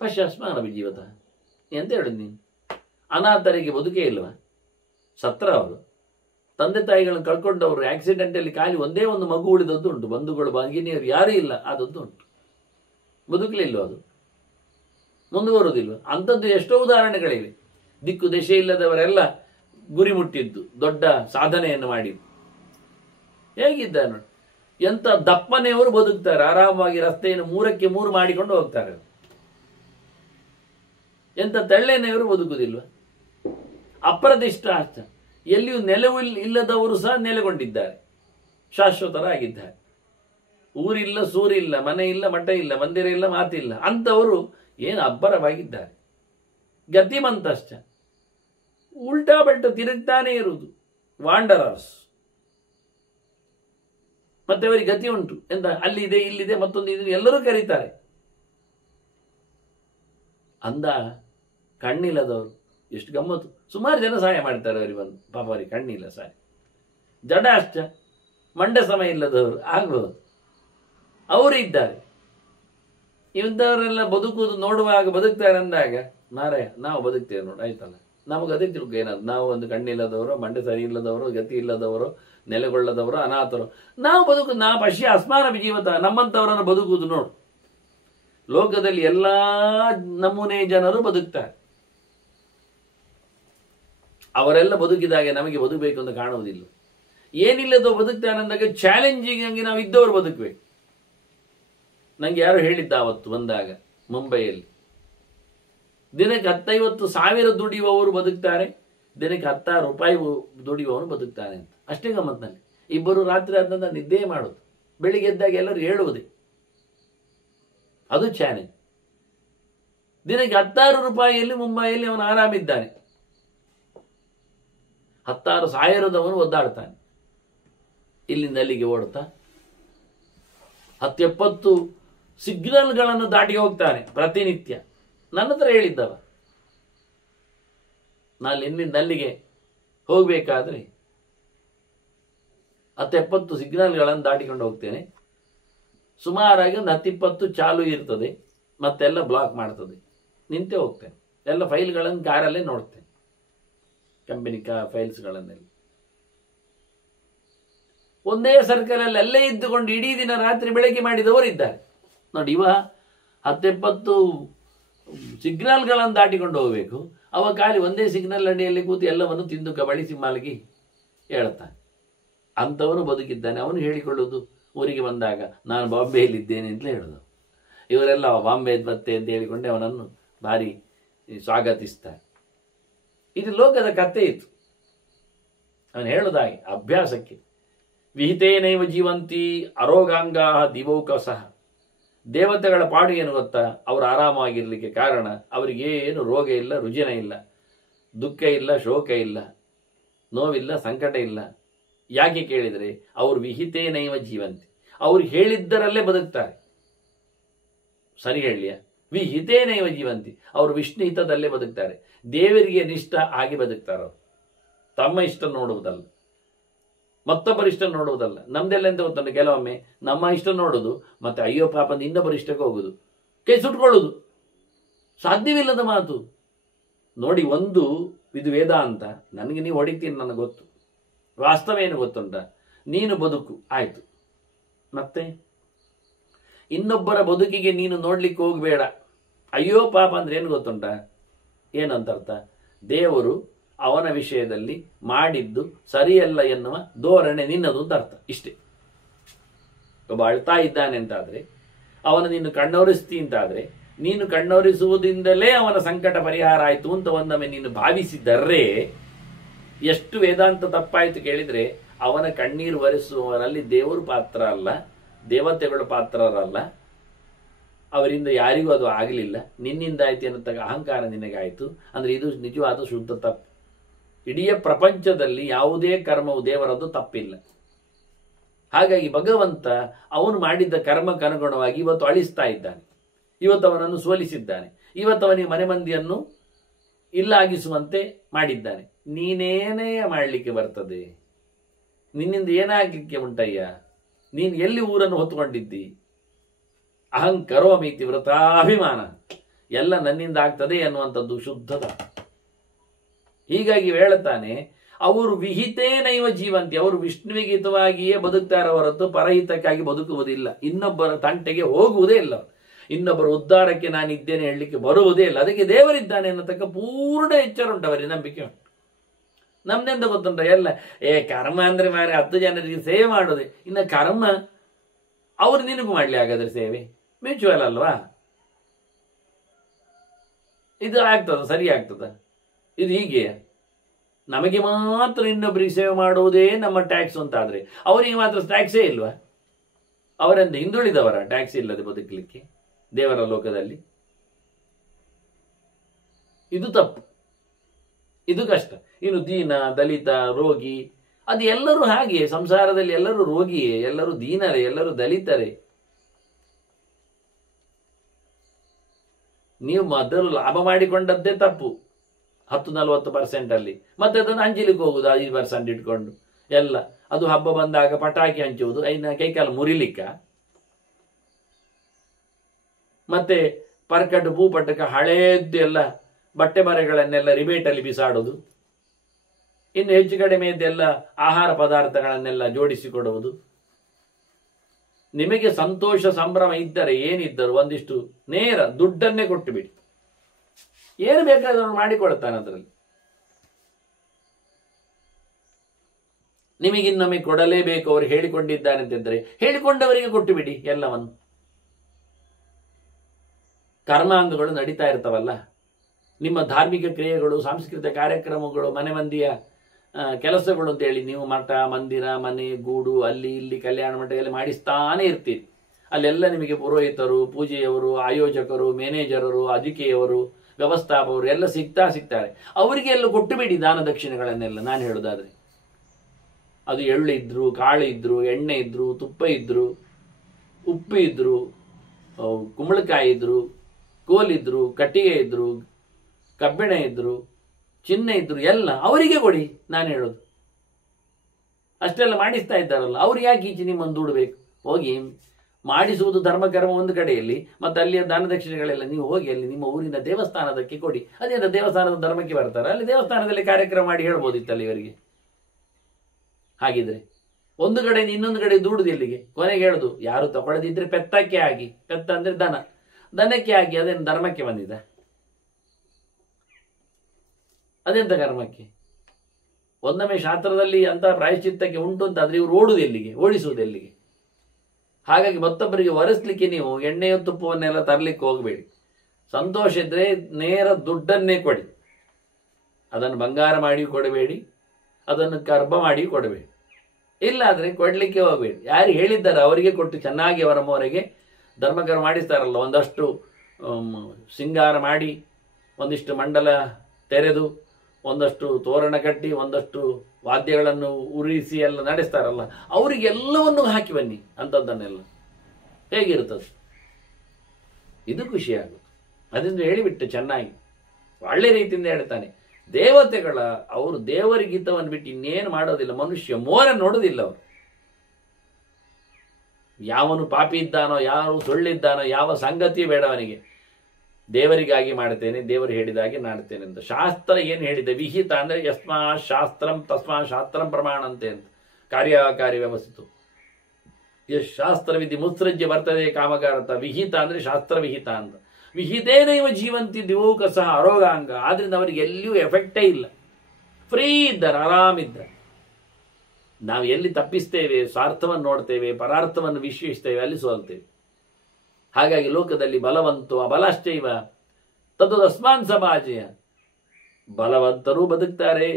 ಪಶ್ಚಾಸ್ಮಾನ ವಿಜೀವತ. ಎಂತ ಹೇಳಿದ್ ನೀನು? ಅನಾಥರಿಗೆ ಬದುಕೇ ಇಲ್ವಾ? ಸತ್ರ ಅವರು ತಂದೆ ತಾಯಿಗಳನ್ನು ಕಳ್ಕೊಂಡವರು ಆಕ್ಸಿಡೆಂಟಲ್ಲಿ ಖಾಲಿ ಒಂದೇ ಒಂದು ಮಗು ಉಳಿದದ್ದು ಉಂಟು. ಬಂಧುಗಳು ಭಗಿನಿಯರು ಯಾರೂ ಇಲ್ಲ, ಆದದ್ದು ಉಂಟು. ಬದುಕಲಿಲ್ವ? ಅದು ಮುಂದುವರುವುದಿಲ್ವ? ಅಂಥದ್ದು ಎಷ್ಟೋ ಉದಾಹರಣೆಗಳಿವೆ. ದಿಕ್ಕು ದಶೆ ಇಲ್ಲದವರೆಲ್ಲ ಗುರಿ ಮುಟ್ಟಿದ್ದು, ದೊಡ್ಡ ಸಾಧನೆಯನ್ನು ಮಾಡಿದ್ದು. ಹೇಗಿದ್ದ ನೋಡಿ, ಎಂಥ ದಪ್ಪನೆಯವರು ಬದುಕ್ತಾರೆ ಆರಾಮಾಗಿ, ರಸ್ತೆಯನ್ನು 3ಕ್ಕೆ 3 ಮಾಡಿಕೊಂಡು ಹೋಗ್ತಾರೆ. ಎಂಥ ತೆಳ್ಳೆನೆಯವರು ಬದುಕುವುದಿಲ್ವ? ಅಪ್ರತಿಷ್ಠ ಅರ್ಥ, ಎಲ್ಲಿಯೂ ನೆಲವು ಇಲ್ಲದವರು ಸಹ ನೆಲೆಗೊಂಡಿದ್ದಾರೆ, ಶಾಶ್ವತರಾಗಿದ್ದಾರೆ. ಊರಿಲ್ಲ, ಸೂರಿಲ್ಲ, ಮನೆ ಇಲ್ಲ, ಮಠ ಇಲ್ಲ, ಮಂದಿರ ಇಲ್ಲ, ಮಾತಿಲ್ಲ, ಅಂಥವರು ಏನು ಅಬ್ಬರವಾಗಿದ್ದಾರೆ. ಗತಿಮಂತಶ್ಚ, ಉಲ್ಟಾ ಬಲ್ಟ ತಿರುಗ್ತಾನೆ ಇರುವುದು, ವಾಂಡರರ್ಸ್. ಮತ್ತೆ ಅವರಿಗೆ ಗತಿ ಉಂಟು. ಎಂತ ಅಲ್ಲಿದೆ ಇಲ್ಲಿದೆ ಮತ್ತೊಂದು ಇದು ಎಲ್ಲರೂ ಕರೀತಾರೆ. ಅಂದ ಕಣ್ಣಿಲ್ಲದವರು ಎಷ್ಟು ಗಮ್ಮತ್ತು. ಸುಮಾರು ಜನ ಸಹಾಯ ಮಾಡ್ತಾರೆ ಅವರಿಗೆ ಬಂದು, ಪಾಪ ಅವರಿಗೆ ಕಣ್ಣಿಲ್ಲ ಸಹಾಯ. ಜಡ ಅಷ್ಟ, ಮಂಡೆ ಸಮಯ ಇಲ್ಲದವರು ಆಗ್ಬಹುದು, ಅವರು ಇದ್ದಾರೆ. ಇಂಥವರೆಲ್ಲ ಬದುಕುವುದು ನೋಡುವಾಗ ಬದುಕ್ತಾರೆ ಅಂದಾಗ ಮಾರಾಯ ನಾವು ಬದುಕ್ತೇವೆ ನೋಡಿ, ಆಯ್ತಲ್ಲ. ನಮಗೆ ಅದೇ ತಿಳ್ಕೊ ಏನಾದ್ರು, ನಾವು ಒಂದು ಕಣ್ಣಿಲ್ಲದವರು, ಮಂಡೆ ಸರಿ ಇಲ್ಲದವರು, ಗತಿ ಇಲ್ಲದವರು, ನೆಲೆಗೊಳ್ಳದವರು, ಅನಾಥರು ನಾವು ಬದುಕು. ನಾ ಪಶ್ಯ ಅಸ್ಮಾನ ವಿಜೀವತ, ನಮ್ಮಂಥವರನ್ನು ಬದುಕುವುದು ನೋಡು. ಲೋಕದಲ್ಲಿ ಎಲ್ಲಾ ನಮೂನೆ ಜನರು ಬದುಕ್ತಾರೆ. ಅವರೆಲ್ಲ ಬದುಕಿದಾಗ ನಮಗೆ ಬದುಕಬೇಕು ಅಂತ ಕಾಣುವುದಿಲ್ಲ. ಏನಿಲ್ಲದೋ ಬದುಕ್ತಾನೆ ಅಂದಾಗ ಚಾಲೆಂಜಿಂಗ್ ಆಗಿ ನಾವು ಇದ್ದವರು ಬದುಕಬೇಕು. ನಂಗೆ ಯಾರು ಹೇಳಿದ್ದ ಅವತ್ತು ಬಂದಾಗ ಮುಂಬೈಯಲ್ಲಿ, ದಿನಕ್ಕೆ 50,000 ದುಡಿಯುವವರು ಬದುಕ್ತಾರೆ, ದಿನಕ್ಕೆ 10,000 ರೂಪಾಯಿ ದುಡಿಯುವವನು ಬದುಕ್ತಾನೆ ಅಂತ. ಅಷ್ಟೇ ಗಮ್ಮತ್ನಲ್ಲಿ. ಇಬ್ಬರು ರಾತ್ರಿ ಆದಂತ ನಿದ್ದೆ ಮಾಡೋದು, ಬೆಳಿಗ್ಗೆ ಎದ್ದಾಗ ಎಲ್ಲರೂ ಹೇಳುವುದೇ, ಅದು ಚಾಲೆಂಜ್. ದಿನಕ್ಕೆ 10,000 ರೂಪಾಯಿಯಲ್ಲಿ ಮುಂಬೈಯಲ್ಲಿ ಅವನು ಆರಾಮಿದ್ದಾನೆ, 10,000 ಒದ್ದಾಡ್ತಾನೆ, ಇಲ್ಲಿಂದ ಅಲ್ಲಿಗೆ ಓಡುತ್ತಾ 10-70 ಸಿಗ್ನಲ್ಗಳನ್ನು ದಾಟಿ ಹೋಗ್ತಾನೆ ಪ್ರತಿನಿತ್ಯ. ನನ್ನ ಹತ್ರ ಹೇಳಿದ್ದವ, ನಾನು ಇಲ್ಲಿಂದ ಅಲ್ಲಿಗೆ ಹೋಗ್ಬೇಕಾದ್ರೆ 10-70 ಸಿಗ್ನಲ್ಗಳನ್ನು ದಾಟಿಕೊಂಡು ಹೋಗ್ತೇನೆ. ಸುಮಾರಾಗಿ ಒಂದು 10-20 ಚಾಲು ಇರ್ತದೆ, ಮತ್ತೆಲ್ಲ ಬ್ಲಾಕ್ ಮಾಡ್ತದೆ. ನಿಂತೇ ಹೋಗ್ತೇನೆ. ಎಲ್ಲ ಫೈಲ್ಗಳನ್ನು ಕಾರಲ್ಲೇ ನೋಡ್ತೇನೆ, ಕಂಪನಿ ಫೈಲ್ಸ್ಗಳನ್ನೆಲ್ಲ. ಒಂದೇ ಸರ್ಕಲಲ್ಲಿ ಅಲ್ಲೇ ಇದ್ದುಕೊಂಡು ಇಡೀ ದಿನ ರಾತ್ರಿ ಬೆಳಗ್ಗೆ ಮಾಡಿದವರು ಇದ್ದಾರೆ ನೋಡಿ. ಇವ 10-70 ಸಿಗ್ನಲ್ಗಳನ್ನು ದಾಟಿಕೊಂಡು ಹೋಗಬೇಕು. ಅವ ಖಾಲಿ ಒಂದೇ ಸಿಗ್ನಲ್ ಅಡಿಯಲ್ಲಿ ಕೂತು ಎಲ್ಲವನ್ನು ತಿಂದು ಕಬಳಿಸಿ ಮಲಗಿ ಹೇಳ್ತಾನೆ. ಅಂಥವನು ಬದುಕಿದ್ದಾನೆ. ಅವನು ಹೇಳಿಕೊಳ್ಳುವುದು ಊರಿಗೆ ಬಂದಾಗ ನಾನು ಬಾಂಬೆಯಲ್ಲಿದ್ದೇನೆ ಅಂತಲೇ ಹೇಳೋದು. ಇವರೆಲ್ಲ ಬಾಂಬೆ ಬತ್ತೆ ಅಂತ ಹೇಳಿಕೊಂಡೆ ಅವನನ್ನು ಭಾರಿ ಸ್ವಾಗತಿಸ್ತಾರೆ. ಇದು ಲೋಕದ ಕಥೆ ಇತ್ತು. ಅವನು ಹೇಳೋದಾಗಿ ಅಭ್ಯಾಸಕ್ಕೆ ವಿಹಿತೇನೈವ ಜೀವಂತಿ ಅರೋಗಾಂಗಾ ದಿವೌಕಸಃ. ದೇವತೆಗಳ ಪಾಡು ಏನು ಗೊತ್ತಾ? ಅವರು ಆರಾಮಾಗಿರ್ಲಿಕ್ಕೆ ಕಾರಣ ಅವರಿಗೇನು ರೋಗ ಇಲ್ಲ, ರುಜಿನ ಇಲ್ಲ, ದುಃಖ ಇಲ್ಲ, ಶೋಕ ಇಲ್ಲ, ನೋವಿಲ್ಲ, ಸಂಕಟ ಇಲ್ಲ. ಯಾಕೆ ಕೇಳಿದರೆ ಅವರು ವಿಹಿತೇನೈವ ಜೀವಂತಿ, ಅವ್ರು ಹೇಳಿದ್ದರಲ್ಲೇ ಬದುಕ್ತಾರೆ. ಸರಿ ಹೇಳಿಯ? ವಿಹಿತೇನೈವ ಜೀವಂತಿ. ಅವರು ವಿಷ್ಣು ಹಿತದಲ್ಲೇ ಬದುಕ್ತಾರೆ. ದೇವರಿಗೆ ನಿಷ್ಠ ಆಗಿ ಬದುಕ್ತಾರೆ. ಅವರು ತಮ್ಮ ಇಷ್ಟ ನೋಡುವುದಲ್ಲ, ಮತ್ತೊಬ್ಬರ ಇಷ್ಟ ನೋಡುವುದಲ್ಲ. ನಮ್ದೆಲ್ಲ ಎಂತ ಗೊತ್ತುಂಟು, ಕೆಲವೊಮ್ಮೆ ನಮ್ಮ ಇಷ್ಟ ನೋಡುದು, ಮತ್ತೆ ಅಯ್ಯೋ ಪಾಪ ಇನ್ನೊಬ್ಬರ ಇಷ್ಟಕ್ಕೆ ಹೋಗುದು, ಕೈ ಸುಟ್ಕೊಳ್ಳುದು. ಸಾಧ್ಯವಿಲ್ಲದ ಮಾತು ನೋಡಿ. ಒಂದು ಇದು ವೇದಾಂತ. ನನಗೆ ನೀವು ಹೊಡಿತೀನಿ, ನನಗೆ ಗೊತ್ತು. ವಾಸ್ತವ ಏನು ಗೊತ್ತುಂಟ? ನೀನು ಬದುಕು ಆಯ್ತು, ಮತ್ತೆ ಇನ್ನೊಬ್ಬರ ಬದುಕಿಗೆ ನೀನು ನೋಡ್ಲಿಕ್ಕೆ ಹೋಗಬೇಡ. ಅಯ್ಯೋ ಪಾಪ ಅಂದ್ರೆ ಏನು ಗೊತ್ತುಂಟ? ಏನಂತ ಅರ್ಥ? ದೇವರು ಅವನ ವಿಷಯದಲ್ಲಿ ಮಾಡಿದ್ದು ಸರಿಯಲ್ಲ ಎನ್ನುವ ಧೋರಣೆ ನಿನ್ನದು ಅಂತ ಅರ್ಥ. ಇಷ್ಟೇ. ಒಬ್ಬ ಅಳ್ತಾ ಇದ್ದಾನೆ ಅಂತಾದ್ರೆ, ಅವನು ನೀನು ಕಣ್ಣೋರಿಸ್ತಿ ಅಂತಾದ್ರೆ, ನೀನು ಕಣ್ಣೋರಿಸುವುದರಿಂದಲೇ ಅವನ ಸಂಕಟ ಪರಿಹಾರ ಆಯಿತು ಅಂತ ಒಂದೊಮ್ಮೆ ನೀನು ಭಾವಿಸಿದರೆ ಎಷ್ಟು ವೇದಾಂತ ತಪ್ಪಾಯಿತು ಕೇಳಿದ್ರೆ, ಅವನ ಕಣ್ಣೀರು ಒರೆಸುವವರಲ್ಲಿ ದೇವರು ಪಾತ್ರ ಅಲ್ಲ, ದೇವತೆಗಳು ಪಾತ್ರರಲ್ಲ. ಅವರಿಂದ ಯಾರಿಗೂ ಅದು ಆಗಲಿಲ್ಲ, ನಿನ್ನಿಂದ ಆಯ್ತು ಅನ್ನತಕ್ಕ ಅಹಂಕಾರ ನಿನಗಾಯಿತು. ಅಂದ್ರೆ ಇದು ನಿಜವಾದ ಶುದ್ಧ ತಪ್ಪು. ಇಡೀ ಪ್ರಪಂಚದಲ್ಲಿ ಯಾವುದೇ ಕರ್ಮವು ದೇವರದ್ದು ತಪ್ಪಿಲ್ಲ. ಹಾಗಾಗಿ ಭಗವಂತ ಅವನು ಮಾಡಿದ್ದ ಕರ್ಮಕ್ಕನುಗುಣವಾಗಿ ಇವತ್ತು ಅಳಿಸ್ತಾ ಇದ್ದಾನೆ, ಇವತ್ತು ಅವನನ್ನು ಸೋಲಿಸಿದ್ದಾನೆ, ಇವತ್ತು ಅವನಿಗೆ ಮನೆ ಮಂದಿಯನ್ನು ಇಲ್ಲಾಗಿಸುವಂತೆ ಮಾಡಿದ್ದಾನೆ. ನೀನೇನೇ ಮಾಡಲಿಕ್ಕೆ ಬರ್ತದೆ? ನಿನ್ನಿಂದ ಏನಾಗಲಿಕ್ಕೆ ಉಂಟಯ್ಯ? ನೀನು ಎಲ್ಲಿ ಊರನ್ನು ಹೊತ್ತುಕೊಂಡಿದ್ದಿ? ಅಹಂಕರೋಮಿತಿ ವ್ರತಾಭಿಮಾನ, ಎಲ್ಲ ನನ್ನಿಂದ ಆಗ್ತದೆ ಎನ್ನುವಂಥದ್ದು ಶುದ್ಧದ. ಹೀಗಾಗಿ ಹೇಳುತ್ತಾನೆ, ಅವರು ವಿಹಿತೇನೈವ ಜೀವಂತಿ. ಅವರು ವಿಷ್ಣುವಿಗೆ ಹಿತವಾಗಿಯೇ ಬದುಕ್ತಾರೆ ಹೊರತು ಪರಹಿತಕ್ಕಾಗಿ ಬದುಕುವುದಿಲ್ಲ. ಇನ್ನೊಬ್ಬರ ತಂಟೆಗೆ ಹೋಗುವುದೇ ಇಲ್ಲ. ಇನ್ನೊಬ್ಬರ ಉದ್ಧಾರಕ್ಕೆ ನಾನಿದ್ದೇನೆ ಹೇಳಲಿಕ್ಕೆ ಬರುವುದೇ ಇಲ್ಲ. ಅದಕ್ಕೆ ದೇವರಿದ್ದಾನೆ ಅನ್ನತಕ್ಕ ಪೂರ್ಣ ಎಚ್ಚರ ಉಂಟು, ಅವರಿಗೆ ನಂಬಿಕೆ ಉಂಟು. ನಮ್ದೆಂತ ಗೊತ್ತುಂಟ? ಎಲ್ಲ ಕರ್ಮ ಅಂದ್ರೆ ಮಾರೆ 10 ಜನರಿಗೆ ಸೇವೆ ಮಾಡೋದೆ. ಇನ್ನು ಕರ್ಮ ಅವ್ರು ನಿನಗೂ ಮಾಡ್ಲಿ ಹಾಗಾದ್ರೆ ಸೇವೆ? ಮ್ಯೂಚುವಲ್ ಅಲ್ವಾ? ಇದು ಆಗ್ತದ? ಸರಿ ಆಗ್ತದ? ಇದು ಹೀಗೆ ನಮಗೆ ಮಾತ್ರ ಇನ್ನೊಬ್ಬರಿಗೆ ಸೇವೆ ಮಾಡುವುದೇ ನಮ್ಮ ಟ್ಯಾಕ್ಸ್ ಅಂತಾದ್ರೆ, ಅವರಿಗೆ ಮಾತ್ರ ಟ್ಯಾಕ್ಸೇ ಇಲ್ವಾ? ಅವರೆಂದು ಹಿಂದುಳಿದವರ ಟ್ಯಾಕ್ಸ್ ಇಲ್ಲದೆ ಬದುಕಲಿಕ್ಕೆ ದೇವರ ಲೋಕದಲ್ಲಿ? ಇದು ತಪ್ಪು, ಇದು ಕಷ್ಟ. ಇನ್ನು ದೀನ, ದಲಿತ, ರೋಗಿ, ಅದು ಎಲ್ಲರೂ ಹಾಗೆಯೇ. ಸಂಸಾರದಲ್ಲಿ ಎಲ್ಲರೂ ರೋಗಿಯೇ, ಎಲ್ಲರೂ ದೀನರೇ, ಎಲ್ಲರೂ ದಲಿತರೇ. ನೀವು ಮೊದಲು ಲಾಭ ಮಾಡಿಕೊಂಡದ್ದೇ ತಪ್ಪು 10-40% ಅಲ್ಲಿ, ಮತ್ತೆ ಅದನ್ನು ಹಂಚಲಿಕ್ಕೆ ಹೋಗುದು 5% ಇಟ್ಕೊಂಡು ಎಲ್ಲ. ಅದು ಹಬ್ಬ ಬಂದಾಗ ಪಟಾಕಿ ಹಂಚುವುದು, ಐನ ಕೈಕಾಲು ಮುರಿಲಿಕ್ಕ, ಮತ್ತೆ ಪರ್ಕಟ್ಟು ಭೂಪಟಕ ಹಳೇದ್ದು ಎಲ್ಲ ಬಟ್ಟೆ ಬರೆಗಳನ್ನೆಲ್ಲ ರಿಬೇಟಲ್ಲಿ ಬಿಸಾಡುವುದು, ಇನ್ನು ಹೆಚ್ಚು ಕಡಿಮೆ ಇದ್ದೆಲ್ಲ ಆಹಾರ ಪದಾರ್ಥಗಳನ್ನೆಲ್ಲ ಜೋಡಿಸಿಕೊಡುವುದು. ನಿಮಗೆ ಸಂತೋಷ ಸಂಭ್ರಮ ಇದ್ದರೆ ಏನಿದ್ದರು ಒಂದಿಷ್ಟು ನೇರ ದುಡ್ಡನ್ನೇ ಕೊಟ್ಟು ಬಿಡಿ, ಏನು ಬೇಕಾದ್ರೂ ಮಾಡಿಕೊಳ್ತಾನೆ ಅದರಲ್ಲಿ. ನಿಮಗಿನ್ನೊಮ್ಮೆ ಕೊಡಲೇಬೇಕು ಅವರು ಹೇಳಿಕೊಂಡಿದ್ದಾರೆ ಅಂತಿದ್ದರೆ ಹೇಳಿಕೊಂಡವರಿಗೆ ಕೊಟ್ಟು ಬಿಡಿ ಎಲ್ಲವನ್ನು. ಕರ್ಮಾಂಗಗಳು ನಡೀತಾ ಇರ್ತವಲ್ಲ, ನಿಮ್ಮ ಧಾರ್ಮಿಕ ಕ್ರಿಯೆಗಳು, ಸಾಂಸ್ಕೃತಿಕ ಕಾರ್ಯಕ್ರಮಗಳು, ಮನೆ ಮಂದಿಯ ಕೆಲಸಗಳು ಅಂತೇಳಿ ನೀವು ಮಠ, ಮಂದಿರ, ಮನೆ, ಗೂಡು, ಅಲ್ಲಿ ಇಲ್ಲಿ ಕಲ್ಯಾಣ ಮಂಟಪದಲ್ಲಿ ಮಾಡಿಸ್ತಾನೆ ಇರ್ತೀರಿ. ಅಲ್ಲೆಲ್ಲ ನಿಮಗೆ ಪುರೋಹಿತರು, ಪೂಜೆಯವರು, ಆಯೋಜಕರು, ಮ್ಯಾನೇಜರರು, ಅಧಿಕೆಯವರು, ವ್ಯವಸ್ಥಾಪಕರು ಎಲ್ಲ ಸಿಗ್ತಾರೆ. ಅವರಿಗೆ ಎಲ್ಲ ಕೊಟ್ಟು ಬಿಡಿ ದಾನ ದಕ್ಷಿಣೆಗಳನ್ನೆಲ್ಲ. ನಾನು ಹೇಳೋದಾದ್ರೆ, ಅದು ಎಳ್ಳು ಇದ್ರು, ಕಾಳು ಇದ್ರು, ಎಣ್ಣೆ ಇದ್ರು, ತುಪ್ಪ ಇದ್ರು, ಉಪ್ಪು ಇದ್ರು, ಕುಂಬಳಕಾಯಿ ಇದ್ರು, ಕೋಲಿದ್ರು, ಕಟ್ಟಿಗೆ ಇದ್ರು, ಕಬ್ಬಿಣ ಇದ್ರು, ಚಿನ್ನ ಇದ್ರು, ಎಲ್ಲ ಅವರಿಗೆ ಕೊಡಿ. ನಾನು ಹೇಳೋದು ಅಷ್ಟೆಲ್ಲ ಮಾಡಿಸ್ತಾ ಇದ್ದಾರಲ್ಲ, ಅವ್ರು ಯಾಕೆ ಈಚೆ ನಿಮ್ಮನ್ನು ದುಡಬೇಕು? ಹೋಗಿ ಮಾಡಿಸುವುದು ಧರ್ಮಕರ್ಮ ಒಂದು ಕಡೆಯಲ್ಲಿ, ಮತ್ತೆ ಅಲ್ಲಿಯ ದಾನ ದಕ್ಷಿಣೆಗಳೆಲ್ಲ ನೀವು ಹೋಗಿ ಅಲ್ಲಿ ನಿಮ್ಮ ಊರಿನ ದೇವಸ್ಥಾನದಕ್ಕೆ ಕೊಡಿ. ಅದೇಂತ ದೇವಸ್ಥಾನದ ಧರ್ಮಕ್ಕೆ ಬರ್ತಾರೆ, ಅಲ್ಲಿ ದೇವಸ್ಥಾನದಲ್ಲಿ ಕಾರ್ಯಕ್ರಮ ಮಾಡಿ ಹೇಳ್ಬೋದಿತ್ತಲ್ಲ ಇವರಿಗೆ. ಹಾಗಿದ್ರೆ ಒಂದು ಕಡೆ ಇನ್ನೊಂದು ಕಡೆ ದುಡುದು ಎಲ್ಲಿಗೆ? ಕೊನೆಗೆ ಹೇಳುದು, ಯಾರು ತಗೊಳ್ಳದಿದ್ರೆ ಪೆತ್ತಕ್ಕೆ ಆಗಿ, ಪೆತ್ತ ಅಂದ್ರೆ ದನ, ದನಕ್ಕೆ ಆಗಿ, ಅದೇನು ಧರ್ಮಕ್ಕೆ ಬಂದಿದ? ಅದೆಂತ ಕರ್ಮಕ್ಕೆ? ಒಂದೊಮ್ಮೆ ಶಾಸ್ತ್ರದಲ್ಲಿ ಅಂತ ಪ್ರಾಯಶ್ಚಿತ್ತಕ್ಕೆ ಉಂಟು ಅಂತ ಆದ್ರೆ ಇವರು ಓಡುದು ಎಲ್ಲಿಗೆ, ಓಡಿಸುವುದು ಎಲ್ಲಿಗೆ? ಹಾಗಾಗಿ ಮತ್ತೊಬ್ಬರಿಗೆ ಒರೆಸ್ಲಿಕ್ಕೆ ನೀವು ಎಣ್ಣೆಯ ತುಪ್ಪವನ್ನೆಲ್ಲ ತರಲಿಕ್ಕೆ ಹೋಗಬೇಡಿ. ಸಂತೋಷ ಇದ್ರೆ ನೇರ ದುಡ್ಡನ್ನೇ ಕೊಡಿ. ಅದನ್ನು ಬಂಗಾರ ಮಾಡಿ ಕೊಡಬೇಡಿ, ಅದನ್ನು ಗರ್ಭ ಮಾಡಿ ಕೊಡಬೇಡಿ. ಇಲ್ಲಾದ್ರೆ ಕೊಡ್ಲಿಕ್ಕೆ ಹೋಗಬೇಡಿ. ಯಾರು ಹೇಳಿದ್ದಾರೆ ಅವರಿಗೆ ಕೊಟ್ಟು ಚೆನ್ನಾಗಿ ಅವರ ಮೋರೆಗೆ ಧರ್ಮಕರ್ಮ ಮಾಡಿಸ್ತಾರಲ್ಲ, ಒಂದಷ್ಟು ಸಿಂಗಾರ ಮಾಡಿ, ಒಂದಿಷ್ಟು ಮಂಡಲ ತೆರೆದು, ಒಂದಷ್ಟು ತೋರಣ ಕಟ್ಟಿ, ಒಂದಷ್ಟು ವಾದ್ಯಗಳನ್ನು ಉರಿಸಿ ಎಲ್ಲ ನಡೆಸ್ತಾರಲ್ಲ, ಅವರಿಗೆಲ್ಲವನ್ನು ಹಾಕಿ ಬನ್ನಿ ಅಂಥದ್ದನ್ನೆಲ್ಲ. ಹೇಗಿರ್ತದೆ? ಇದು ಖುಷಿಯಾಗುತ್ತೆ. ಅದರಿಂದ ಹೇಳಿಬಿಟ್ಟು ಚೆನ್ನಾಗಿ ಒಳ್ಳೆ ರೀತಿಯಿಂದ ಹೇಳ್ತಾನೆ. ದೇವತೆಗಳ ಅವರು ದೇವರಿಗಿತವನ್ನು ಬಿಟ್ಟು ಇನ್ನೇನು ಮಾಡೋದಿಲ್ಲ. ಮನುಷ್ಯ ಮೋರ ನೋಡೋದಿಲ್ಲ ಅವರು. ಯಾವನು ಪಾಪಿ ಇದ್ದಾನೋ, ಯಾರು ಸುಳ್ಳಿದ್ದಾನೋ, ಯಾವ ಸಂಗತಿ ಬೇಡ ಅವನಿಗೆ. ದೇವರಿಗಾಗಿ ಮಾಡ್ತೇನೆ, ದೇವರು ಹೇಳಿದಾಗೆ ಮಾಡ್ತೇನೆ ಅಂತ. ಶಾಸ್ತ್ರ ಏನು ಹೇಳಿದೆ? ವಿಹಿತ ಅಂದರೆ ಯಸ್ಮಾ ಶಾಸ್ತ್ರಂ ತಸ್ಮಾ ಶಾಸ್ತ್ರಂ ಪ್ರಮಾಣಂತೆ ಅಂತ. ಕಾರ್ಯಕಾರಿ ವ್ಯವಸ್ಥಿತು ಶಾಸ್ತ್ರ ವಿಧಿ ಮುತ್ಸೃಜ್ಯ ಬರ್ತದೆ ಕಾಮಗಾರತ. ವಿಹಿತ ಅಂದರೆ ಶಾಸ್ತ್ರ ವಿಹಿತ ಅಂತ. ವಿಹಿತೇನೈವ ಜೀವಂತಿ ದಿವೋಕ ಸಹ ಆರೋಗಾಂಗ. ಆದ್ರಿಂದ ಅವರಿಗೆ ಎಲ್ಲಿಯೂ ಎಫೆಕ್ಟೇ ಇಲ್ಲ, ಫ್ರೀ ಇದ್ದಾರೆ, ಆರಾಮಿದ್ದಾರೆ. ನಾವು ಎಲ್ಲಿ ತಪ್ಪಿಸ್ತೇವೆ, ಸ್ವಾರ್ಥವನ್ನು ನೋಡ್ತೇವೆ, ಪರಾರ್ಥವನ್ನು ವಿಶ್ಲೇಷಿಸ್ತೇವೆ, ಅಲ್ಲಿ ಸೋಲ್ತೇವೆ. ಹಾಗಾಗಿ ಲೋಕದಲ್ಲಿ ಬಲವಂತೋ ಅಬಲಾಶ್ಚೈವ ತದುದಸ್ಮಾನ್ ಸಮಾಜಯ. ಬಲವಂತರೂ ಬದುಕ್ತಾರೆ,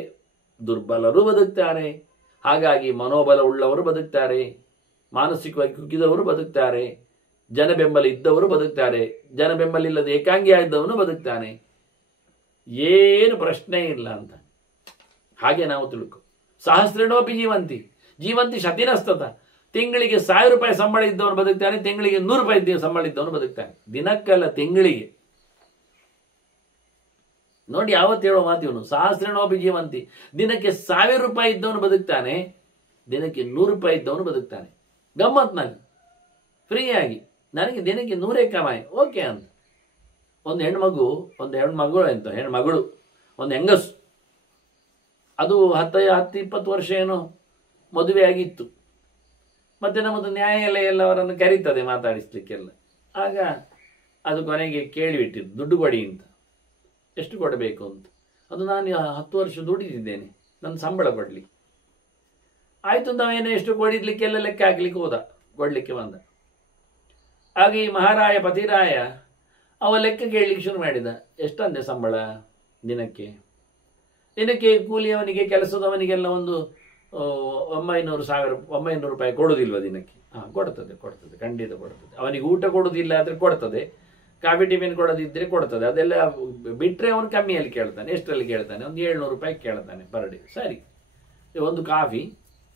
ದುರ್ಬಲರೂ ಬದುಕ್ತಾರೆ. ಹಾಗಾಗಿ ಮನೋಬಲ ಉಳ್ಳವರು ಬದುಕ್ತಾರೆ, ಮಾನಸಿಕವಾಗಿ ಕುಗ್ಗಿದವರು ಬದುಕ್ತಾರೆ, ಜನ ಬೆಂಬಲ ಇದ್ದವರು ಬದುಕ್ತಾರೆ, ಜನ ಬೆಂಬಲ ಇಲ್ಲದೆ ಏಕಾಂಗಿಯಾಗಿದ್ದವನು ಬದುಕ್ತಾನೆ. ಏನು ಪ್ರಶ್ನೆ ಇಲ್ಲ ಅಂತ. ಹಾಗೆ ನಾವು ತಿಳ್ಕೊ. ಸಹಸ್ರಣೋಪಿ ಜೀವಂತಿ ಜೀವಂತಿ ಶತಿನಸ್ತತ. ತಿಂಗಳಿಗೆ 1000 ರೂಪಾಯಿ ಸಂಬಳ ಇದ್ದವನು ಬದುಕ್ತಾನೆ, ತಿಂಗಳಿಗೆ 100 ರೂಪಾಯಿ ಸಂಬಳ ಇದ್ದವನು ಬದುಕ್ತಾನೆ. ದಿನಕ್ಕಲ್ಲ, ತಿಂಗಳಿಗೆ. ನೋಡಿ, ಯಾವತ್ತು ಹೇಳೋ ಮಾತಿವನು. ಸಹಸ್ರಣೋಪಿ ಜೀವಂತಿ. ದಿನಕ್ಕೆ 1000 ರೂಪಾಯಿ ಇದ್ದವನು ಬದುಕ್ತಾನೆ, ದಿನಕ್ಕೆ 100 ರೂಪಾಯಿ ಇದ್ದವನು ಬದುಕ್ತಾನೆ. ಗಮ್ಮತ್ನಾಗಿ ಫ್ರೀಯಾಗಿ ನನಗೆ ದಿನಕ್ಕೆ 100 ಕಮಾಯಿ ಓಕೆ ಅಂತ. ಒಂದು ಹೆಣ್ಮಗು, ಒಂದು ಹೆಣ್ಮಗಳು ಅಂತ, ಹೆಣ್ಮಗಳು, ಒಂದು ಹೆಂಗಸು, ಅದು 10-20 ವರ್ಷ ಏನೋ ಮದುವೆ ಆಗಿತ್ತು. ಮತ್ತೆ ನಮ್ಮದು ನ್ಯಾಯಾಲಯ ಎಲ್ಲ ಅವರನ್ನು ಕರೀತದೆ ಮಾತಾಡಿಸ್ಲಿಕ್ಕೆಲ್ಲ. ಆಗ ಅದು ಕೊನೆಗೆ ಕೇಳಿಬಿಟ್ಟಿದ್ದು, ದುಡ್ಡು ಕೊಡಿ ಅಂತ. ಎಷ್ಟು ಕೊಡಬೇಕು ಅಂತ. ಅದು ನಾನು 10 ವರ್ಷ ದುಡಿದಿದ್ದೇನೆ, ನನ್ನ ಸಂಬಳ ಕೊಡಲಿ. ಆಯಿತು ಅಂತ ಅವನೇನೋ ಎಷ್ಟು ಕೊಡಿದ್ಲಿಕ್ಕೆಲ್ಲ ಲೆಕ್ಕ ಹಾಕ್ಲಿಕ್ಕೆ ಹೋದ, ಕೊಡಲಿಕ್ಕೆ ಬಂದ. ಆಗ ಈ ಮಹಾರಾಯ ಪತಿರಾಯ ಅವ ಲೆಕ್ಕ ಕೇಳಲಿಕ್ಕೆ ಶುರು ಮಾಡಿದ. ಎಷ್ಟಂದೆ ಸಂಬಳ ದಿನಕ್ಕೆ? ದಿನಕ್ಕೆ ಕೂಲಿಯವನಿಗೆ, ಕೆಲಸದವನಿಗೆಲ್ಲ ಒಂದು 900 ರೂಪಾಯಿ ಕೊಡೋದಿಲ್ವ ದಿನಕ್ಕೆ? ಕೊಡ್ತದೆ, ಖಂಡಿತ ಕೊಡ್ತದೆ. ಅವನಿಗೆ ಊಟ ಕೊಡೋದಿಲ್ಲ ಆದರೆ ಕೊಡ್ತದೆ, ಕಾಫಿ ಟಿಫಿನ್ ಕೊಡೋದಿದ್ರೆ ಕೊಡ್ತದೆ. ಅದೆಲ್ಲ ಬಿಟ್ಟರೆ ಅವನು ಕಮ್ಮಿಯಲ್ಲಿ ಕೇಳ್ತಾನೆ. ಎಷ್ಟರಲ್ಲಿ ಕೇಳ್ತಾನೆ? ಒಂದು 700 ರೂಪಾಯಿ ಕೇಳ್ತಾನೆ ಪರ್ ಡೇ. ಸರಿ, ಒಂದು ಕಾಫಿ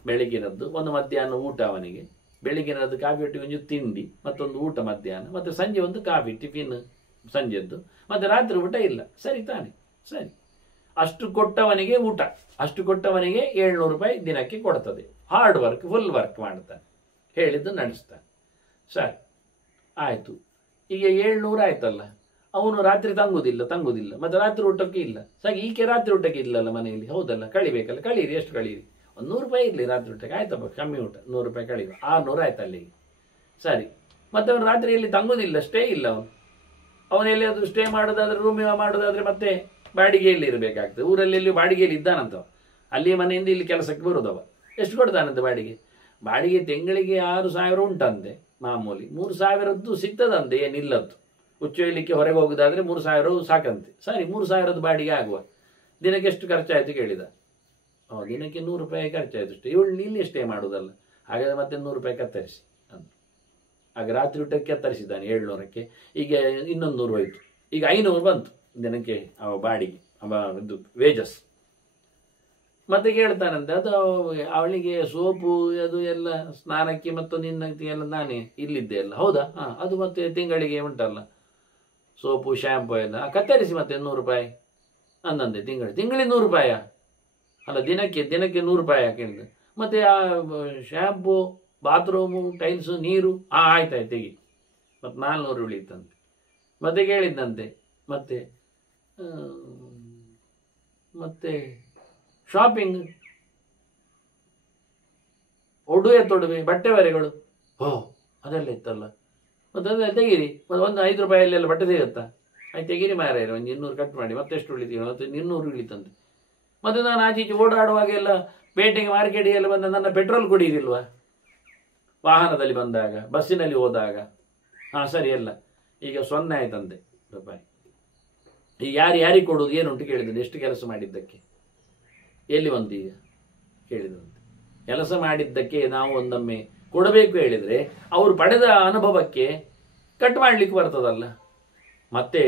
ಬೆಳಿಗ್ಗಿನದ್ದು, ಒಂದು ಮಧ್ಯಾಹ್ನ ಊಟ ಅವನಿಗೆ. ಬೆಳಿಗ್ಗಿನದ್ದು ಕಾಫಿ ಒಟ್ಟಿಗೆ ಒಂದು ತಿಂಡಿ, ಮತ್ತೊಂದು ಊಟ ಮಧ್ಯಾಹ್ನ, ಮತ್ತು ಸಂಜೆ ಒಂದು ಕಾಫಿ ಟಿಫಿನ್ ಸಂಜೆದ್ದು, ಮತ್ತು ರಾತ್ರಿ ಊಟ ಇಲ್ಲ. ಸರಿ ತಾನೆ? ಸರಿ. ಅಷ್ಟು ಕೊಟ್ಟವನಿಗೆ ಊಟ, ಅಷ್ಟು ಕೊಟ್ಟವನಿಗೆ 700 ರೂಪಾಯಿ ದಿನಕ್ಕೆ ಕೊಡ್ತದೆ. ಹಾರ್ಡ್ ವರ್ಕ್, ಫುಲ್ ವರ್ಕ್ ಮಾಡ್ತಾನೆ, ಹೇಳಿದ್ದು ನಡೆಸ್ತಾನೆ. ಸರಿ, ಆಯಿತು. ಈಗ 700 ಆಯ್ತಲ್ಲ, ಅವನು ರಾತ್ರಿ ತಂಗುದಿಲ್ಲ, ಮತ್ತು ರಾತ್ರಿ ಊಟಕ್ಕೆ ಇಲ್ಲ. ಸರಿ, ಈಕೆ ರಾತ್ರಿ ಊಟಕ್ಕೆ ಇಲ್ಲಲ್ಲ ಮನೆಯಲ್ಲಿ, ಹೌದಲ್ಲ? ಕಳಿಬೇಕಲ್ಲ, ಕಳೀರಿ. ಎಷ್ಟು ಕಳೀರಿ? ಒಂದು 100 ರೂಪಾಯಿ ಇರಲಿ ರಾತ್ರಿ ಊಟಕ್ಕೆ. ಆಯ್ತಪ್ಪ, ಕಮ್ಮಿ ಊಟ, 100 ರೂಪಾಯಿ ಕಳೀರಿ. 600 ಆಯ್ತು ಅಲ್ಲಿಗೆ. ಸರಿ, ಮತ್ತೆ ಅವನು ರಾತ್ರಿಯಲ್ಲಿ ತಂಗುದಿಲ್ಲ, ಸ್ಟೇ ಇಲ್ಲ. ಅವನೆಲ್ಲಿ ಅದು ಸ್ಟೇ ಮಾಡೋದಾದ್ರೆ, ರೂಮ್ ಮಾಡೋದಾದ್ರೆ ಮತ್ತೆ ಬಾಡಿಗೆಯಲ್ಲಿ ಇರಬೇಕಾಗ್ತದೆ. ಊರಲ್ಲಿ ಎಲ್ಲಿ ಬಾಡಿಗೆಯಲ್ಲಿ ಇದ್ದಾನಂತವ, ಅಲ್ಲಿ ಮನೆಯಿಂದ ಇಲ್ಲಿ ಕೆಲಸಕ್ಕೆ ಬರೋದವ. ಎಷ್ಟು ಕೊಡ್ತಾನಂತೆ ಬಾಡಿಗೆ? ಬಾಡಿಗೆ ತಿಂಗಳಿಗೆ 6000 ಉಂಟಂತೆ ಮಾಮೂಲಿ. 3000 ಸಿಗ್ತದಂತೆ, ಏನಿಲ್ಲದ್ದು. ಹುಚ್ಚೊಯ್ಯಲಿಕ್ಕೆ ಹೊರಗೆ ಹೋಗುದಾದ್ರೆ 3000 ಸಾಕಂತೆ. ಸರಿ, 3000 ಬಾಡಿಗೆ ಆಗುವ. ದಿನಕ್ಕೆ ಎಷ್ಟು ಖರ್ಚಾಯ್ತು ಕೇಳಿದ. ದಿನಕ್ಕೆ 100 ರೂಪಾಯಿ ಖರ್ಚಾಯ್ತು ಅಷ್ಟೇ. ಇವಳು ಇಲ್ಲಿ ಸ್ಟೇ ಮಾಡುವುದಲ್ಲ, ಹಾಗಾದ್ರೆ ಮತ್ತೆ 100 ರೂಪಾಯಿ ಕತ್ತರಿಸಿ ಅಂತ. ಆಗ ರಾತ್ರಿ ಊಟಕ್ಕೆ ಕತ್ತರಿಸಿದ್ದಾನೆ 700ಕ್ಕೆ. ಈಗ ಇನ್ನೊಂದು 100 ಹೋಯ್ತು. ಈಗ 500 ಬಂತು ದಿನಕ್ಕೆ ಅವ ಬಾಡಿಗೆ, ಇದು ವೇಜಸ್. ಮತ್ತೆ ಕೇಳ್ತಾನಂತೆ, ಅದು ಅವಳಿಗೆ ಸೋಪು ಅದು ಎಲ್ಲ ಸ್ನಾನಕ್ಕೆ ಮತ್ತೊಂದು ಇನ್ನಕ್ಕೆ ಎಲ್ಲ ನಾನೇ ಇಲ್ಲಿದ್ದೆ ಎಲ್ಲ. ಹೌದಾ? ಅದು ಮತ್ತೆ ತಿಂಗಳಿಗೆ ಉಂಟಲ್ಲ ಸೋಪು ಶ್ಯಾಂಪು ಎಲ್ಲ, ಕತ್ತರಿಸಿ ಮತ್ತೆ 100 ರೂಪಾಯಿ ಅಂದಂತೆ. ತಿಂಗಳಿಗೆ 100 ರೂಪಾಯ ಅಲ್ಲ, ದಿನಕ್ಕೆ 100 ರೂಪಾಯಿ ಕೇಳಿದೆ. ಮತ್ತೆ ಆ ಶ್ಯಾಂಪು, ಬಾತ್ರೂಮು, ಟೈಲ್ಸು, ನೀರು, ಆಯ್ತಾಯ್ತು ತೆಗಿ. ಮತ್ತು 400 ಉಳಿತಂತೆ. ಮತ್ತೆ ಕೇಳಿದ್ದಂತೆ, ಮತ್ತೆ ಶಾಪಿಂಗ್, ತೊಡುವೆ, ಬಟ್ಟೆ ಬರೆಗಳು, ಅದೆಲ್ಲ ಇತ್ತಲ್ಲ. ಮತ್ತೆ ಅದೆಲ್ಲ ತೆಗೀರಿ. ಮತ್ತೆ ಒಂದು 5 ರೂಪಾಯಲ್ಲೆಲ್ಲ ಬಟ್ಟೆ ಸಿಗುತ್ತಾ? ಆಯ್ತು ತೆಗೀರಿ ಮಾರ, ಒಂದು 200 ಕಟ್ ಮಾಡಿ. ಮತ್ತೆ ಎಷ್ಟು ಉಳಿತೀವಿ? ಮತ್ತೆ 200 ಉಳಿತಂತೆ. ಮತ್ತೆ ನಾನು ಆಚೀಚೆ ಓಡಾಡುವಾಗೆಲ್ಲ ಪೇಟೆಗೆ, ಮಾರ್ಕೆಟಿಗೆ ಎಲ್ಲ ಬಂದ ನನ್ನ ಪೆಟ್ರೋಲ್ ಕುಡಿಯಿರಿಲ್ವಾ ವಾಹನದಲ್ಲಿ ಬಂದಾಗ, ಬಸ್ಸಿನಲ್ಲಿ ಹೋದಾಗ? ಸರಿ, ಎಲ್ಲ ಈಗ 0 ಆಯ್ತಂತೆ ರೂಪಾಯಿ. ಈಗ ಯಾರಿಗೆ ಕೊಡೋದು? ಏನುಂಟು ಕೇಳಿದಂತೆ. ಎಷ್ಟು ಕೆಲಸ ಮಾಡಿದ್ದಕ್ಕೆ ಎಲ್ಲಿ ಬಂತು ಈಗ ಕೇಳಿದಂತೆ. ಕೆಲಸ ಮಾಡಿದ್ದಕ್ಕೆ ನಾವು ಒಂದೊಮ್ಮೆ ಕೊಡಬೇಕು ಹೇಳಿದರೆ ಅವರು ಪಡೆದ ಅನುಭವಕ್ಕೆ ಕಟ್ ಮಾಡಲಿಕ್ಕೆ ಬರ್ತದಲ್ಲ. ಮತ್ತೆ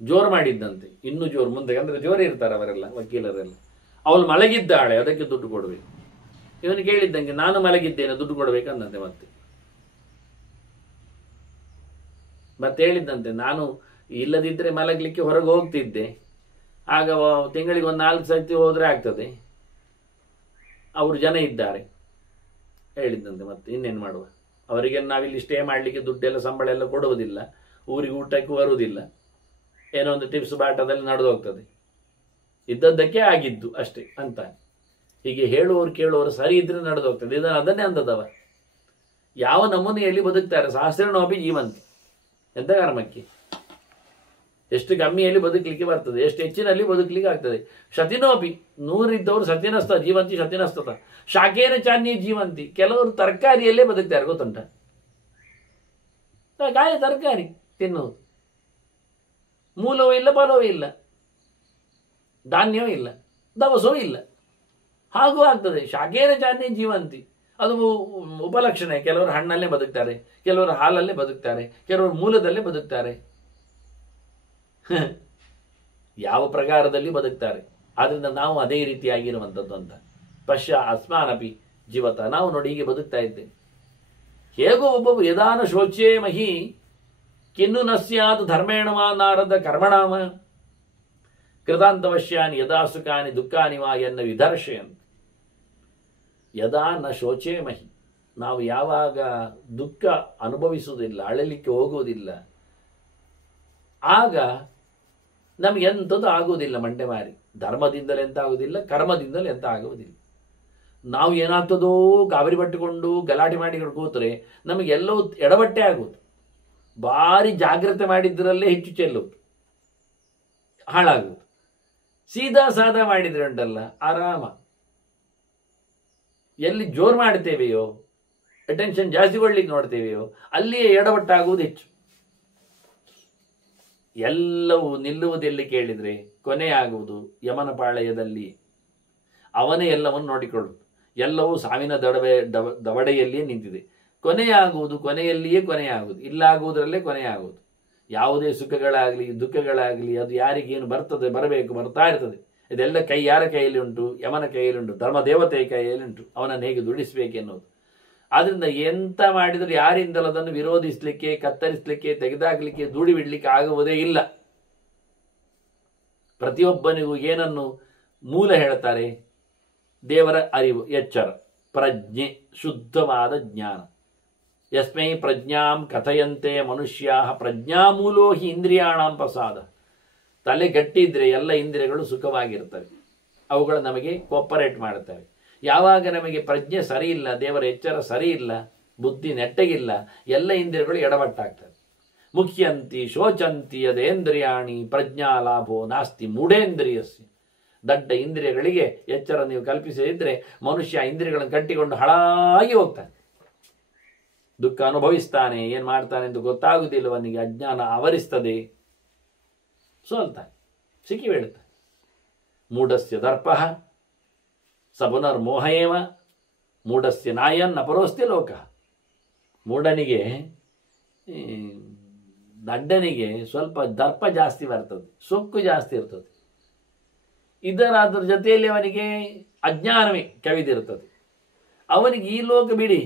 ಜೋರು ಮಾಡಿದ್ದಂತೆ, ಇನ್ನೂ ಜೋರು ಮುಂದೆ ಅಂದರೆ ಜೋರು ಇರ್ತಾರೆ ಅವರೆಲ್ಲ, ವಕೀಲರೆಲ್ಲ. ಅವಳು ಮಲಗಿದ್ದಾಳೆ, ಅದಕ್ಕೆ ದುಡ್ಡು ಕೊಡಬೇಕು. ಇವನು ಕೇಳಿದ್ದಂಗೆ ನಾನು ಮಲಗಿದ್ದೇನೆ, ದುಡ್ಡು ಕೊಡಬೇಕಂದಂತೆ. ಮತ್ತೆ ಹೇಳಿದ್ದಂತೆ, ನಾನು ಇಲ್ಲದಿದ್ದರೆ ಮಲಗಲಿಕ್ಕೆ ಹೊರಗೆ ಹೋಗ್ತಿದ್ದೆ, ಆಗ ತಿಂಗಳಿಗೆ ಒಂದು 4 ಸರ್ತಿ ಹೋದರೆ ಆಗ್ತದೆ, ಅವರು ಜನ ಇದ್ದಾರೆ ಹೇಳಿದ್ದಂತೆ. ಮತ್ತೆ ಇನ್ನೇನು ಮಾಡುವ, ಅವರಿಗೆ ನಾವಿಲ್ಲಿ ಸ್ಟೇ ಮಾಡಲಿಕ್ಕೆ ದುಡ್ಡೆಲ್ಲ ಸಂಬಳ ಎಲ್ಲ ಕೊಡುವುದಿಲ್ಲ, ಊರಿಗೆ ಊಟಕ್ಕೂ ಬರುವುದಿಲ್ಲ, ಏನೋ ಒಂದು ಟಿಪ್ಸ್ ಬಾಟದಲ್ಲಿ ನಡೆದು ಹೋಗ್ತದೆ, ಇದ್ದದ್ದಕ್ಕೆ ಆಗಿದ್ದು ಅಷ್ಟೇ ಅಂತ. ಹೀಗೆ ಹೇಳುವವರು ಕೇಳುವವರು ಸರಿ ಇದ್ರೆ ನಡೆದು ಹೋಗ್ತದೆ. ಅದನ್ನೇ ಅಂದದವ. ಯಾವ ನಮೂನೆಯಲ್ಲಿ ಬದುಕ್ತಾರೆ? ಸಹಸ್ರನೋಪಿ ಜೀವಂತಿ. ಎಂತ ಕರ್ಮಕ್ಕೆ? ಎಷ್ಟು ಕಮ್ಮಿಯಲ್ಲಿ ಬದುಕಲಿಕ್ಕೆ ಬರ್ತದೆ, ಎಷ್ಟು ಹೆಚ್ಚಿನಲ್ಲಿ ಬದುಕಲಿಕ್ಕೆ ಆಗ್ತದೆ. ಶತಿನೋಪಿ, 100 ಇದ್ದವರು ಸತ್ಯನಸ್ತ ಜೀವಂತಿ ಶತಿನಸ್ತತ ಶಾಖೇನ ಚಾನ್ಯ ಜೀವಂತಿ. ಕೆಲವರು ತರಕಾರಿಯಲ್ಲೇ ಬದುಕ್ತಾರೆ, ಗೊತ್ತುಂಟ? ಕಾಯಿ ತರಕಾರಿ ತಿನ್ನುವುದು, ಮೂಲವೂ ಇಲ್ಲ, ಫಲವೂ ಇಲ್ಲ, ಧಾನ್ಯವೂ ಇಲ್ಲ, ದವಸವೂ ಇಲ್ಲ, ಹಾಗೂ ಆಗ್ತದೆ. ಶಾಖೇನ ಚಾನ್ಯ ಜೀವಂತಿ ಅದು ಉಪಲಕ್ಷಣೆ. ಕೆಲವರು ಹಣ್ಣಲ್ಲೇ ಬದುಕ್ತಾರೆ, ಕೆಲವರು ಹಾಲಲ್ಲೇ ಬದುಕ್ತಾರೆ, ಕೆಲವರು ಮೂಲದಲ್ಲೇ ಬದುಕ್ತಾರೆ, ಯಾವ ಪ್ರಕಾರದಲ್ಲಿ ಬದುಕ್ತಾರೆ. ಆದ್ರಿಂದ ನಾವು ಅದೇ ರೀತಿಯಾಗಿರುವಂಥದ್ದು ಅಂತ. ಪಶ್ಯ ಅಸ್ಮಾನಪಿ ಜೀವತ, ನಾವು ನೋಡಿ ಹೀಗೆ ಬದುಕ್ತಾ ಇದ್ದೇವೆ. ಹೇಗೋ ಒಬ್ಬ ಯದಾನ ಶೋಚೇ ಮಹಿ ಕಿನ್ನು ನ ಸ್ಯಾತ್ ಧರ್ಮೇಣ ವಾ ನಾರದ ಕರ್ಮಣಾಮ ಕೃತಾಂತವಶ್ಯಾನಿ ಯದಾ ಸುಖಾನಿ ದುಃಖಾನಿ ವಾ ಎನ್ನ ವಿದರ್ಶಯಂತ. ಯದಾ ನ ಶೋಚೇ ಮಹಿ, ನಾವು ಯಾವಾಗ ದುಃಖ ಅನುಭವಿಸುವುದಿಲ್ಲ, ಅಳಲಿಕ್ಕೆ ಹೋಗುವುದಿಲ್ಲ, ಆಗ ನಮ್ಗೆ ಎಂಥದ್ದು ಆಗುವುದಿಲ್ಲ. ಮಂಡೆ ಮಾರಿ ಧರ್ಮದಿಂದಲೇ ಎಂತ ಆಗುವುದಿಲ್ಲ, ಕರ್ಮದಿಂದಲೇ ಎಂತ ಆಗುವುದಿಲ್ಲ. ನಾವು ಏನಾಗ್ತದೋ ಗಾಬರಿ ಪಟ್ಟುಕೊಂಡು ಗಲಾಟೆ ಮಾಡಿ ಕೂತ್ರೆ ನಮಗೆಲ್ಲವೂ ಎಡವಟ್ಟೆ ಆಗುವುದು. ಭಾರಿ ಜಾಗ್ರತೆ ಮಾಡಿದ್ರಲ್ಲೇ ಹೆಚ್ಚು ಚೆಲ್ಲುವುದು, ಹಾಳಾಗುವುದು. ಸೀದಾ ಸಾದಾ ಮಾಡಿದ್ರೆ ಉಂಟಲ್ಲ ಆರಾಮ. ಎಲ್ಲಿ ಜೋರು ಮಾಡ್ತೇವೆಯೋ, ಅಟೆನ್ಷನ್ ಜಾಸ್ತಿ ಕೊಡ್ಲಿಕ್ಕೆ ನೋಡ್ತೇವೆಯೋ, ಅಲ್ಲಿಯೇ ಎಡವಟ್ಟಾಗುವುದು ಹೆಚ್ಚು. ಎಲ್ಲವೂ ನಿಲ್ಲುವುದೆಲ್ಲಿ ಕೇಳಿದರೆ ಕೊನೆಯಾಗುವುದು ಯಮನ ಪಾಳಯದಲ್ಲಿ. ಅವನೇ ಎಲ್ಲವನ್ನು ನೋಡಿಕೊಳ್ಳುವುದು. ಎಲ್ಲವೂ ಸಾವಿನ ದವಡೆಯಲ್ಲಿಯೇ ನಿಂತಿದೆ. ಕೊನೆಯಾಗುವುದು ಕೊನೆಯಲ್ಲಿಯೇ ಕೊನೆಯಾಗುವುದು, ಇಲ್ಲಾಗುವುದರಲ್ಲೇ ಕೊನೆಯಾಗುವುದು. ಯಾವುದೇ ಸುಖಗಳಾಗಲಿ ದುಃಖಗಳಾಗಲಿ ಅದು ಯಾರಿಗೇನು ಬರ್ತದೆ, ಬರಬೇಕು, ಬರ್ತಾ ಇರ್ತದೆ. ಇದೆಲ್ಲ ಯಾರ ಕೈಯಲ್ಲಿ ಉಂಟು? ಯಮನ ಕೈಯಲ್ಲಿ ಉಂಟು, ಧರ್ಮದೇವತೆಯ ಕೈಯಲ್ಲಿ ಉಂಟು. ಅವನನ್ನು ಹೇಗೆ ದುಡಿಸಬೇಕೆನ್ನುವುದು. ಆದ್ರಿಂದ ಎಂತ ಮಾಡಿದರೂ ಯಾರಿಂದಲೂ ಅದನ್ನು ವಿರೋಧಿಸಲಿಕ್ಕೆ, ಕತ್ತರಿಸಲಿಕ್ಕೆ, ತೆಗೆದಾಕಲಿಕ್ಕೆ, ದೂಡಿ ಬಿಡಲಿಕ್ಕೆ ಆಗುವುದೇ ಇಲ್ಲ. ಪ್ರತಿಯೊಬ್ಬನಿಗೂ ಏನನ್ನು ಮೂಲ ಹೇಳ್ತಾರೆ? ದೇವರ ಅರಿವು, ಎಚ್ಚರ, ಪ್ರಜ್ಞೆ, ಶುದ್ಧವಾದ ಜ್ಞಾನ. ಯಸ್ಮೈ ಪ್ರಜ್ಞಾಂ ಕಥಯಂತೆ ಮನುಷ್ಯಾ ಪ್ರಜ್ಞಾಮೂಲೋ ಹಿ ಇಂದ್ರಿಯಾಣಾಂ ಪ್ರಸಾದ. ತಲೆ ಗಟ್ಟಿದ್ರೆ ಎಲ್ಲ ಇಂದ್ರಿಯಗಳು ಸುಖವಾಗಿರ್ತವೆ, ಅವುಗಳು ನಮಗೆ ಕೋಪರೇಟ್ ಮಾಡುತ್ತವೆ. ಯಾವಾಗ ನಮಗೆ ಪ್ರಜ್ಞೆ ಸರಿ ಇಲ್ಲ, ದೇವರ ಎಚ್ಚರ ಸರಿ ಇಲ್ಲ, ಬುದ್ಧಿ ನೆಟ್ಟಗಿಲ್ಲ, ಎಲ್ಲ ಇಂದ್ರಿಯಗಳು ಎಡವಟ್ಟಾಗ್ತವೆ. ಮುಖ್ಯಂತಿ ಶೋಚಂತಿ ಅದೇಂದ್ರಿಯಾಣಿ ಪ್ರಜ್ಞಾ ಲಾಭೋ ನಾಸ್ತಿ ಮೂಢೇಂದ್ರಿಯಸ್ಯ. ದಡ್ಡ ಇಂದ್ರಿಯಗಳಿಗೆ ಎಚ್ಚರ ನೀವು ಕಲ್ಪಿಸದಿದ್ರೆ ಮನುಷ್ಯ ಇಂದ್ರಿಯಗಳನ್ನು ಕಟ್ಟಿಕೊಂಡು ಹಾಳಾಗಿ ಹೋಗ್ತಾನೆ, ದುಃಖ ಅನುಭವಿಸ್ತಾನೆ. ಏನ್ ಮಾಡ್ತಾನೆ ಎಂದು ಗೊತ್ತಾಗುವುದಿಲ್ಲವನಿಗೆ, ಅಜ್ಞಾನ ಆವರಿಸ್ತದೆ, ಸೋಲ್ತಾನೆ, ಸಿಕ್ಕಿ ಬೀಳುತ್ತಾನೆ. ಮೂಢಸ್ಯ ದರ್ಪ ಸ ಪುನರ್ಮೋಹಯೇವ ಮೂಢಸ್ಯ ನಾಯನ್ ಅಪರೋಸ್ತಿ ಲೋಕ. ಮೂಢನಿಗೆ, ದಡ್ಡನಿಗೆ ಸ್ವಲ್ಪ ದರ್ಪ ಜಾಸ್ತಿ ಬರ್ತದೆ, ಸೊಕ್ಕು ಜಾಸ್ತಿ ಇರ್ತದೆ. ಅದರ ಜೊತೆಯಲ್ಲಿ ಅವನಿಗೆ ಅಜ್ಞಾನವೇ ಕವಿದಿರ್ತದೆ. ಅವನಿಗೆ ಈ ಲೋಕ ಬಿಡಿ,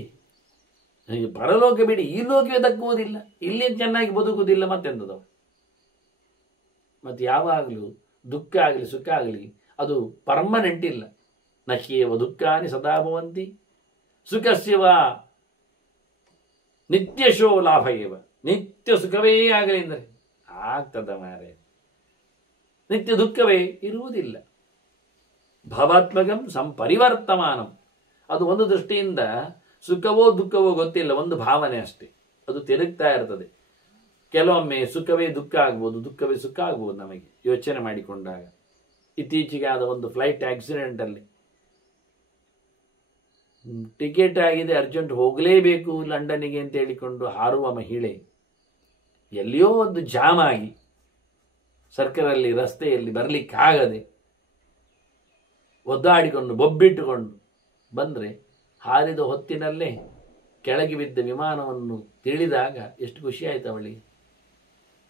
ಪರಲೋಕ ಬಿಡಿ, ಈ ಲೋಕವೇ ದಕ್ಕುವುದಿಲ್ಲ, ಇಲ್ಲೇ ಚೆನ್ನಾಗಿ ಬದುಕುವುದಿಲ್ಲ, ಮತ್ತೆಂದದವ. ಮತ್ತೆ ಯಾವಾಗಲೂ ದುಃಖ ಆಗಲಿ ಸುಖ ಆಗಲಿ ಅದು ಪರ್ಮನೆಂಟ್ ಇಲ್ಲ. ನಹ್ಯೇವ ದುಃಖಾನಿ ಸದಾ ಭವಂತಿ ಸುಖಸ್ಯವ ನಿತ್ಯಶೋ ಲಾಭ ಏವ. ನಿತ್ಯ ಸುಖವೇ ಆಗಲಿ ಅಂದರೆ ಆಗ್ತದ ಮಾರೆ, ನಿತ್ಯ ದುಃಖವೇ ಇರುವುದಿಲ್ಲ. ಭಾವಾತ್ಮಕಂ ಸಂಪರಿವರ್ತಮಾನಂ. ಅದು ಒಂದು ದೃಷ್ಟಿಯಿಂದ ಸುಖವೋ ದುಃಖವೋ ಗೊತ್ತಿಲ್ಲ, ಒಂದು ಭಾವನೆ ಅಷ್ಟೇ, ಅದು ತಿರುಗ್ತಾ ಇರ್ತದೆ. ಕೆಲವೊಮ್ಮೆ ಸುಖವೇ ದುಃಖ ಆಗ್ಬೋದು, ದುಃಖವೇ ಸುಖ ಆಗ್ಬೋದು ನಮಗೆ ಯೋಚನೆ ಮಾಡಿಕೊಂಡಾಗ. ಇತ್ತೀಚೆಗೆ ಆದ ಒಂದು ಫ್ಲೈಟ್ ಆಕ್ಸಿಡೆಂಟ್ ಅಲ್ಲಿ ಟಿಕೆಟ್ ಆಗಿದೆ, ಅರ್ಜೆಂಟ್ ಹೋಗಲೇಬೇಕು ಲಂಡನ್ನಿಗೆ ಅಂತ ಹೇಳಿಕೊಂಡು ಹಾರುವ ಮಹಿಳೆ ಎಲ್ಲಿಯೋ ಒಂದು ಜಾಮ್ ಆಗಿ ಸರ್ಕಲಲ್ಲಿ ರಸ್ತೆಯಲ್ಲಿ ಬರಲಿಕ್ಕಾಗದೆ ಒದ್ದಾಡಿಕೊಂಡು ಬೊಬ್ಬಿಟ್ಟುಕೊಂಡು ಬಂದರೆ ಹಾರಿದ ಹೊತ್ತಿನಲ್ಲೇ ಕೆಳಗೆ ಬಿದ್ದ ವಿಮಾನವನ್ನು ತಿಳಿದಾಗ ಎಷ್ಟು ಖುಷಿ ಆಯ್ತು ಅವಳಿಗೆ.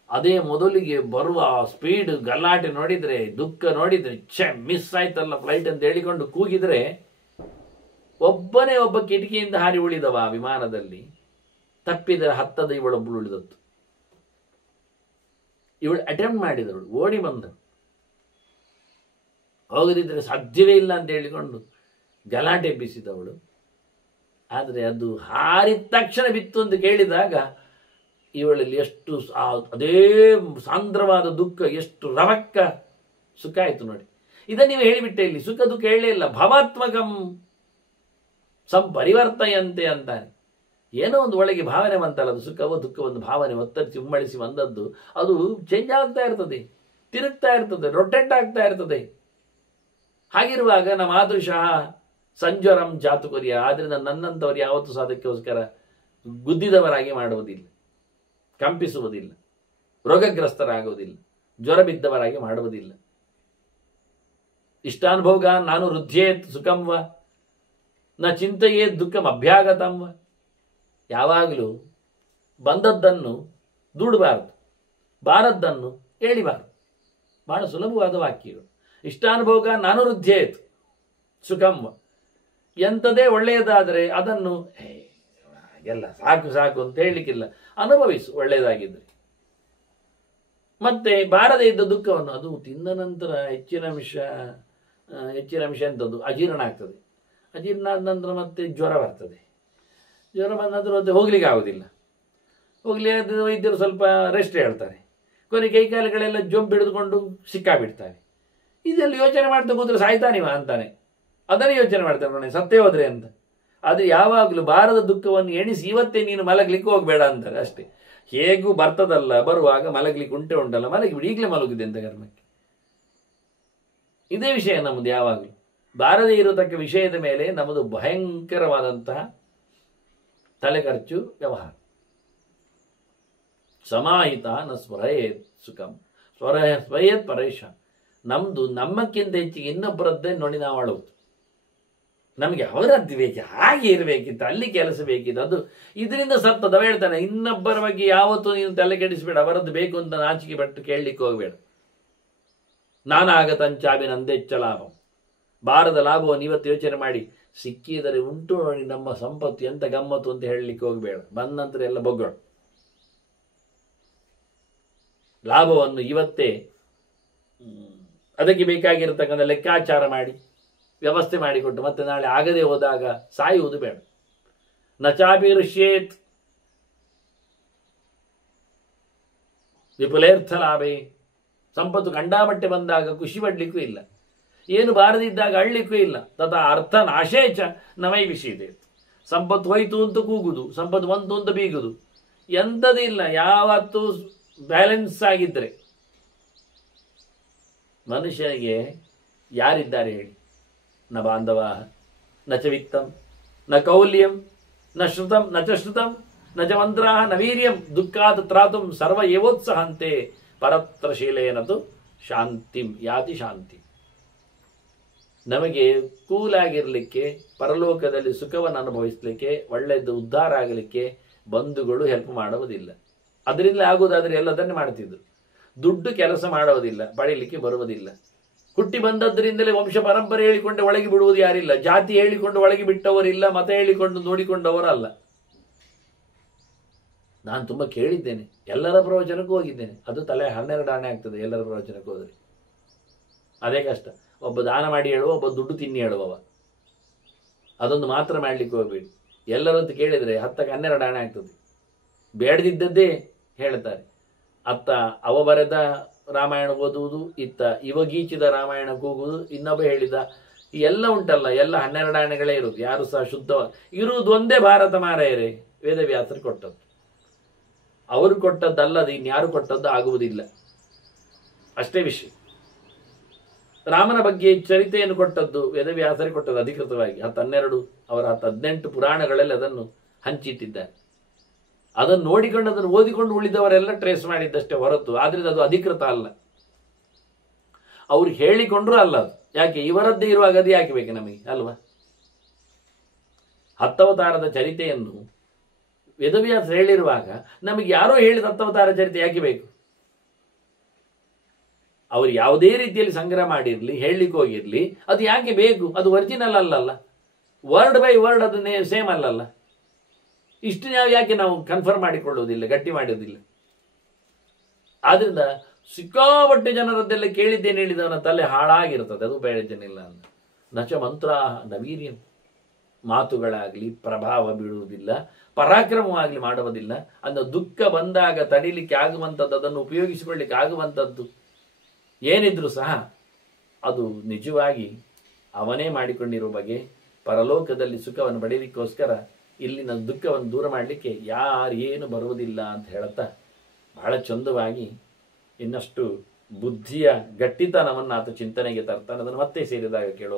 ಅದೇ ಮೊದಲಿಗೆ ಬರುವ ಸ್ಪೀಡ್ ಗಲಾಟೆ ನೋಡಿದರೆ, ದುಃಖ ನೋಡಿದರೆ, ಮಿಸ್ ಆಯ್ತಲ್ಲ ಫ್ಲೈಟ್ ಅಂತ ಹೇಳಿಕೊಂಡು ಕೂಗಿದ್ರೆ ಒಬ್ಬನೇ ಒಬ್ಬ ಕಿಟಕಿಯಿಂದ ಹಾರಿ ಉಳಿದವ ಆ ವಿಮಾನದಲ್ಲಿ. ತಪ್ಪಿದರೆ ಹತ್ತದ ಇವಳೊಬ್ಬಳು ಉಳಿದದ್ದು. ಇವಳು ಅಟೆಂಪ್ಟ್ ಮಾಡಿದವಳು, ಓಡಿ ಬಂದಳು. ಹೋಗದಿದ್ರೆ ಸಾಧ್ಯವೇ ಇಲ್ಲ ಅಂತ ಹೇಳಿಕೊಂಡು ಗಲಾಟೆ ಎಬ್ಬಿಸಿದವಳು. ಆದರೆ ಅದು ಹಾರಿದ ತಕ್ಷಣ ಬಿತ್ತು ಅಂತ ಕೇಳಿದಾಗ ಇವಳಲ್ಲಿ ಎಷ್ಟು ಅದೇ ಸಾಂದ್ರವಾದ ದುಃಖ, ಎಷ್ಟು ರವಕ್ಕ ಸುಖ ಆಯಿತು ನೋಡಿ. ಇದನ್ನು ನೀವು ಹೇಳಿಬಿಟ್ಟೆ, ಇಲ್ಲಿ ಸುಖ ದುಃಖ ಹೇಳೇ ಇಲ್ಲ. ಭವಾತ್ಮಕಂ ಸಂಪರಿವರ್ತಯಂತೆ ಅಂತಾನೆ. ಏನೋ ಒಂದು ಒಳಗೆ ಭಾವನೆ ಬಂತಲ್ಲ, ಅದು ಸುಖವೋ ದುಃಖವೊಂದು ಭಾವನೆ ಒತ್ತರಿಸಿ ಉಮ್ಮಳಿಸಿ ಬಂದದ್ದು, ಅದು ಚೇಂಜ್ ಆಗ್ತಾ ಇರ್ತದೆ, ತಿರುಗ್ತಾ ಇರ್ತದೆ, ರೊಟೇಟ್ ಆಗ್ತಾ ಇರ್ತದೆ. ಹಾಗಿರುವಾಗ ನಮ್ಮ ಆದೃಶಃ ಸಂಜ್ವರಂ ಜಾತು ಕೊರಿಯ. ಆದ್ರಿಂದ ನನ್ನಂಥವ್ರು ಯಾವತ್ತೂ ಸಹ ಅದಕ್ಕೋಸ್ಕರ ಗುದ್ದಿದವರಾಗಿ ಮಾಡುವುದಿಲ್ಲ, ಕಂಪಿಸುವುದಿಲ್ಲ, ರೋಗಗ್ರಸ್ತರಾಗುವುದಿಲ್ಲ, ಜ್ವರ ಬಿದ್ದವರಾಗಿ ಮಾಡುವುದಿಲ್ಲ. ಇಷ್ಟಾನುಭೋಗ ನಾನು ವೃದ್ಧೇತ್ ಸುಖಂವ ನ ಚಿಂತೆಯೇ ದುಃಖಂ ಅಭ್ಯಾಗತಂವ. ಯಾವಾಗಲೂ ಬಂದದ್ದನ್ನು ದೂಡಬಾರದು, ಬಾರದ್ದನ್ನು ಹೇಳಿಬಾರದು. ಬಹಳ ಸುಲಭವಾದ ವಾಕ್ಯಗಳು. ಇಷ್ಟಾನುಭೋಗ ನಾನು ವೃದ್ಧೇತ್ ಸುಖಂವ. ಎಂಥದೇ ಒಳ್ಳೆಯದಾದರೆ ಅದನ್ನು ಎಲ್ಲ ಸಾಕು ಸಾಕು ಅಂತ ಹೇಳಲಿಕ್ಕಿಲ್ಲ, ಅನುಭವಿಸು ಒಳ್ಳೆಯದಾಗಿದ್ದರೆ. ಮತ್ತೆ ಬಾರದೇ ಇದ್ದ ದುಃಖವನ್ನು, ಅದು ತಿಂದ ನಂತರ ಹೆಚ್ಚಿನ ಅಂಶ ಎಂಥದ್ದು ಅಜೀರ್ಣ ಆಗ್ತದೆ. ಅಜೀರ್ಣ ಆದ ನಂತರ ಮತ್ತೆ ಜ್ವರ ಬರ್ತದೆ. ಜ್ವರ ಬಂದ ನಂತರ ಮತ್ತೆ ಹೋಗ್ಲಿಕ್ಕೆ ಆಗೋದಿಲ್ಲ. ಹೋಗ್ಲಿಕ್ಕೆ ವೈದ್ಯರು ಸ್ವಲ್ಪ ರೆಸ್ಟ್ ಹೇಳ್ತಾರೆ. ಕೊನೆ ಕೈಕಾಲುಗಳೆಲ್ಲ ಜೊಂಬು ಹಿಡಿದುಕೊಂಡು ಸಿಕ್ಕಾಬಿಡ್ತಾರೆ. ಇದೆಲ್ಲ ಯೋಚನೆ ಮಾಡ್ತಾ ಕೂತ್ರೆ ಸಾಯ್ತಾನಿವ ಅಂತಾನೆ. ಅದನ್ನೇ ಯೋಚನೆ ಮಾಡ್ತಾನೆ, ನೋಡಿ ಸತ್ತೇ ಹೋದ್ರೆ ಅಂತ. ಆದರೆ ಯಾವಾಗಲೂ ಬಾರದ ದುಃಖವನ್ನು ಎಣಿಸಿ ಇವತ್ತೇ ನೀನು ಮಲಗಲಿಕ್ಕೆ ಹೋಗಬೇಡ ಅಂತಾರೆ ಅಷ್ಟೇ. ಹೇಗೂ ಬರ್ತದಲ್ಲ, ಬರುವಾಗ ಮಲಗಲಿಕ್ಕೆ ಉಂಟಲ್ಲ, ಮಲಗಿಬಿಡಿ, ಈಗಲೇ ಮಲಗಿದೆ ಅಂತ ಕರ್ಮಕ್ಕೆ. ಇದೇ ವಿಷಯ ನಮ್ಮದು. ಯಾವಾಗಲೂ ಬಾರದೇ ಇರತಕ್ಕ ವಿಷಯದ ಮೇಲೆ ನಮ್ಮದು ಭಯಂಕರವಾದಂತಹ ತಲೆ ಖರ್ಚು ವ್ಯವಹಾರ. ಸಮಾಹಿತ ನ ಸ್ಮರೇತ್ ಸುಖಂ ಸ್ಮರೇತ್ ಪರೇಶ. ನಮ್ದು ನಮ್ಮಕ್ಕಿಂತ ಹೆಚ್ಚಿಗೆ ಇನ್ನೊಬ್ಬರದ್ದೇ ನೋಡಿ ನಾವು ಆಳುವುದು. ನಮಗೆ ಅವರದ್ದು ಬೇಕು, ಹಾಗೆ ಇರಬೇಕಿತ್ತು, ಅಲ್ಲಿ ಕೆಲಸ ಬೇಕಿತ್ತು, ಅದು ಇದರಿಂದ ಸತ್ತದವ ಹೇಳ್ತಾನೆ. ಇನ್ನೊಬ್ಬರ ಬಗ್ಗೆ ಯಾವತ್ತೂ ನೀನು ತಲೆ ಕೆಡಿಸಬೇಡ, ಅವರದ್ದು ಬೇಕು ಅಂತ ನಾಚಿಕೆ ಪಟ್ಟು ಕೇಳಲಿಕ್ಕೆ ಹೋಗಬೇಡ. ನಾನಾಗತಂಚಾಬಿ ನಂದೆಚ್ಚ ಲಾಭಂ. ಬಾರದ ಲಾಭವನ್ನು ಇವತ್ತು ಯೋಚನೆ ಮಾಡಿ, ಸಿಕ್ಕಿದರೆ ಉಂಟು ನೋಡಿ ನಮ್ಮ ಸಂಪತ್ತು ಎಂತ ಗಮ್ಮತ್ತು ಅಂತ ಹೇಳಲಿಕ್ಕೆ ಹೋಗಬೇಡ. ಬಂದ ನಂತರ ಎಲ್ಲ ಬೊಗ್ಗಳು. ಲಾಭವನ್ನು ಇವತ್ತೇ ಅದಕ್ಕೆ ಬೇಕಾಗಿರತಕ್ಕಂಥ ಲೆಕ್ಕಾಚಾರ ಮಾಡಿ ವ್ಯವಸ್ಥೆ ಮಾಡಿಕೊಟ್ಟು ಮತ್ತೆ ನಾಳೆ ಆಗದೆ ಹೋದಾಗ ಸಾಯುವುದು ಬೇಡ. ನಚಾಭಿರುಷ್ಯೇತ್ ವಿಪುಲೇರ್ಥ ಲಾಭೇ. ಸಂಪತ್ತು ಕಂಡಾಮಟ್ಟೆ ಬಂದಾಗ ಖುಷಿ ಪಡ್ಲಿಕ್ಕೂ ಇಲ್ಲ, ಏನು ಬಾರದಿದ್ದಾಗ ಅಳ್ಲಿಕ್ಕೂ ಇಲ್ಲ. ತಥಾ ಅರ್ಥ ನಾಶೇಚ ನಮೈ ವಿಷಯದೆ. ಸಂಪತ್ತು ಹೋಯ್ತು ಅಂತ ಕೂಗುದು, ಸಂಪತ್ತು ಬಂತು ಅಂತ ಬೀಗುದು, ಎಂಥದಿಲ್ಲ. ಯಾವತ್ತೂ ಬ್ಯಾಲೆನ್ಸ್ ಆಗಿದ್ದರೆ ಮನುಷ್ಯನಿಗೆ ಯಾರಿದ್ದಾರೆ ಹೇಳಿ? ನ ಬಾಂಧವ ನ ಚ ವಿತ್ತಂ ನ ಕೌಲ್ಯಂ ನ ಶ್ರುತಂ ನ ಚ ಶ್ರುತಂ ನ ಚ ಮಂತ್ರ ನ ವೀರ್ಯಂ ದುಃಖಾತ್ ತ್ರಾತುಂ ಸರ್ವ ಏವೋತ್ಸಹಂತೆ ಪರತ್ರ ಶೀಲೇನತು ಶಾಂತಿಂ ಯಾತಿ ಶಾಂತಿ. ನಮಗೆ ಕೂಲಾಗಿರಲಿಕ್ಕೆ, ಪರಲೋಕದಲ್ಲಿ ಸುಖವನ್ನು ಅನುಭವಿಸಲಿಕ್ಕೆ, ಒಳ್ಳೆಯದು ಉದ್ಧಾರ ಆಗಲಿಕ್ಕೆ ಬಂಧುಗಳು ಹೆಲ್ಪ್ ಮಾಡುವುದಿಲ್ಲ. ಅದರಿಂದ ಆಗುವುದಾದರೆ ಎಲ್ಲದನ್ನೇ ಮಾಡ್ತಿದ್ರು. ದುಡ್ಡು ಕೆಲಸ ಮಾಡುವುದಿಲ್ಲ, ಪಡೀಲಿಕ್ಕೆ ಬರುವುದಿಲ್ಲ. ಹುಟ್ಟಿ ಬಂದದ್ದರಿಂದಲೇ ವಂಶ ಪರಂಪರೆ ಹೇಳಿಕೊಂಡು ಒಳಗೆ ಬಿಡುವುದು ಯಾರಿಲ್ಲ. ಜಾತಿ ಹೇಳಿಕೊಂಡು ಒಳಗೆ ಬಿಟ್ಟವರಿಲ್ಲ, ಮತ ಹೇಳಿಕೊಂಡು ನೋಡಿಕೊಂಡವರಲ್ಲ. ನಾನು ತುಂಬ ಕೇಳಿದ್ದೇನೆ, ಎಲ್ಲರ ಪ್ರವಚನಕ್ಕೂ ಹೋಗಿದ್ದೇನೆ. ಅದು ತಲೆ 12 ಆಣೆ ಆಗ್ತದೆ ಎಲ್ಲರ ಪ್ರವಚನಕ್ಕೂ ಹೋದರೆ. ಅದೇ ಕಷ್ಟ. ಒಬ್ಬ ದಾನ ಮಾಡಿ ಹೇಳುವ, ಒಬ್ಬ ದುಡ್ಡು ತಿನ್ನಿ ಹೇಳುವವ. ಅದೊಂದು ಮಾತ್ರ ಮಾಡಲಿಕ್ಕೆ ಹೋಗಬೇಡಿ. ಎಲ್ಲರಂತ ಕೇಳಿದರೆ 10ಕ್ಕೆ 12 ಆಣೆ ಆಗ್ತದೆ. ಬೇಡದಿದ್ದದ್ದೇ ಹೇಳ್ತಾರೆ. ಅತ್ತ ಅವ ಬರೆದ ರಾಮಾಯಣ ಓದುವುದು, ಇತ್ತ ಇವ ಗೀಚಿದ ರಾಮಾಯಣ ಕೂಗುವುದು, ಇನ್ನೊಬ್ಬ ಹೇಳಿದ, ಈ ಎಲ್ಲ ಉಂಟಲ್ಲ, ಎಲ್ಲ 12 ಆಣೆಗಳೇ ಇರುವುದು. ಯಾರು ಸಹ ಶುದ್ಧ ಇರುವುದು ಒಂದೇ ಭಾರತ ಮಾರಾಯರೇ, ವೇದವ್ಯಾಸರು ಕೊಟ್ಟದ್ದು. ಅವರು ಕೊಟ್ಟದ್ದಲ್ಲದೆ ಇನ್ಯಾರು ಕೊಟ್ಟದ್ದು ಆಗುವುದಿಲ್ಲ. ಅಷ್ಟೇ ವಿಷಯ. ರಾಮನ ಬಗ್ಗೆ ಚರಿತೆಯನ್ನು ಕೊಟ್ಟದ್ದು ವೇದವ್ಯಾಸರೇ ಕೊಟ್ಟದ್ದು ಅಧಿಕೃತವಾಗಿ. 12 ಅವರ 18 ಪುರಾಣಗಳಲ್ಲಿ ಅದನ್ನು ಹಂಚಿಟ್ಟಿದ್ದಾರೆ. ಅದನ್ನು ನೋಡಿಕೊಂಡು ಅದನ್ನು ಓದಿಕೊಂಡು ಉಳಿದವರೆಲ್ಲ ಟ್ರೇಸ್ ಮಾಡಿದ್ದಷ್ಟೇ ಹೊರತು, ಆದ್ರಿಂದ ಅದು ಅಧಿಕೃತ ಅಲ್ಲ. ಅವ್ರು ಹೇಳಿಕೊಂಡ್ರೂ ಅಲ್ಲ ಅದು. ಯಾಕೆ? ಇವರದ್ದೇ ಇರುವಾಗ ಅದು ಯಾಕೆ ಬೇಕು ನಮಗೆ ಅಲ್ವಾ? 10 ಅವತಾರದ ಚರಿತೆಯನ್ನು ವೇದವ್ಯಾಸ ಹೇಳಿರುವಾಗ ನಮಗೆ ಯಾರೋ ಹೇಳಿದ 10 ಅವತಾರ ಚರಿತೆ ಯಾಕೆ ಬೇಕು? ಅವರು ಯಾವುದೇ ರೀತಿಯಲ್ಲಿ ಸಂಗ್ರಹ ಮಾಡಿರಲಿ, ಹೇಳಲಿಕ್ಕೆ ಹೋಗಿರಲಿ, ಅದು ಯಾಕೆ ಬೇಕು? ಅದು ಒರಿಜಿನಲ್ ಅಲ್ಲಲ್ಲ, ವರ್ಡ್ ಬೈ ವರ್ಡ್ ಅದನ್ನೇ ಸೇಮ್ ಅಲ್ಲಲ್ಲ. ಇಷ್ಟು ಯಾಕೆ ನಾವು ಕನ್ಫರ್ಮ್ ಮಾಡಿಕೊಳ್ಳುವುದಿಲ್ಲ, ಗಟ್ಟಿ ಮಾಡುವುದಿಲ್ಲ? ಆದ್ರಿಂದ ಸಿಕ್ಕಾಪಟ್ಟೆ ಜನರದ್ದೆಲ್ಲ ಕೇಳಿದ್ದೇನೆ ಹೇಳಿದವನ ತಲೆ ಹಾಳಾಗಿರ್ತದೆ, ಅದು ಪ್ರಯೋಜನ ಅಂತ. ನಚ ಮಂತ್ರ ನವೀರ್ಯಂ, ಮಾತುಗಳಾಗಲಿ ಪ್ರಭಾವ ಬೀಳುವುದಿಲ್ಲ, ಪರಾಕ್ರಮವಾಗಲಿ ಮಾಡುವುದಿಲ್ಲ. ಅಂದ ದುಃಖ ಬಂದಾಗ ತಡೀಲಿಕ್ಕೆ ಆಗುವಂಥದ್ದು, ಅದನ್ನು ಉಪಯೋಗಿಸಿಕೊಳ್ಳಿಕ್ಕೆ ಆಗುವಂಥದ್ದು ಏನಿದ್ರು ಸಹ ಅದು ನಿಜವಾಗಿ ಅವನೇ ಮಾಡಿಕೊಂಡಿರುವ ಬಗೆ. ಪರಲೋಕದಲ್ಲಿ ಸುಖವನ್ನು ಪಡೆಯಲಿಕ್ಕೋಸ್ಕರ ಇಲ್ಲಿನ ದುಃಖವನ್ನು ದೂರ ಮಾಡಲಿಕ್ಕೆ ಯಾರೇನು ಬರುವುದಿಲ್ಲ ಅಂತ ಹೇಳುತ್ತಾ ಬಹಳ ಚಂದವಾಗಿ ಇನ್ನಷ್ಟು ಬುದ್ಧಿಯ ಗಟ್ಟಿತನವನ್ನು ಆತ ಚಿಂತನೆಗೆ ತರ್ತಾನೆ. ಅದನ್ನು ಮತ್ತೆ ಸೇರಿದಾಗ ಕೇಳುವ.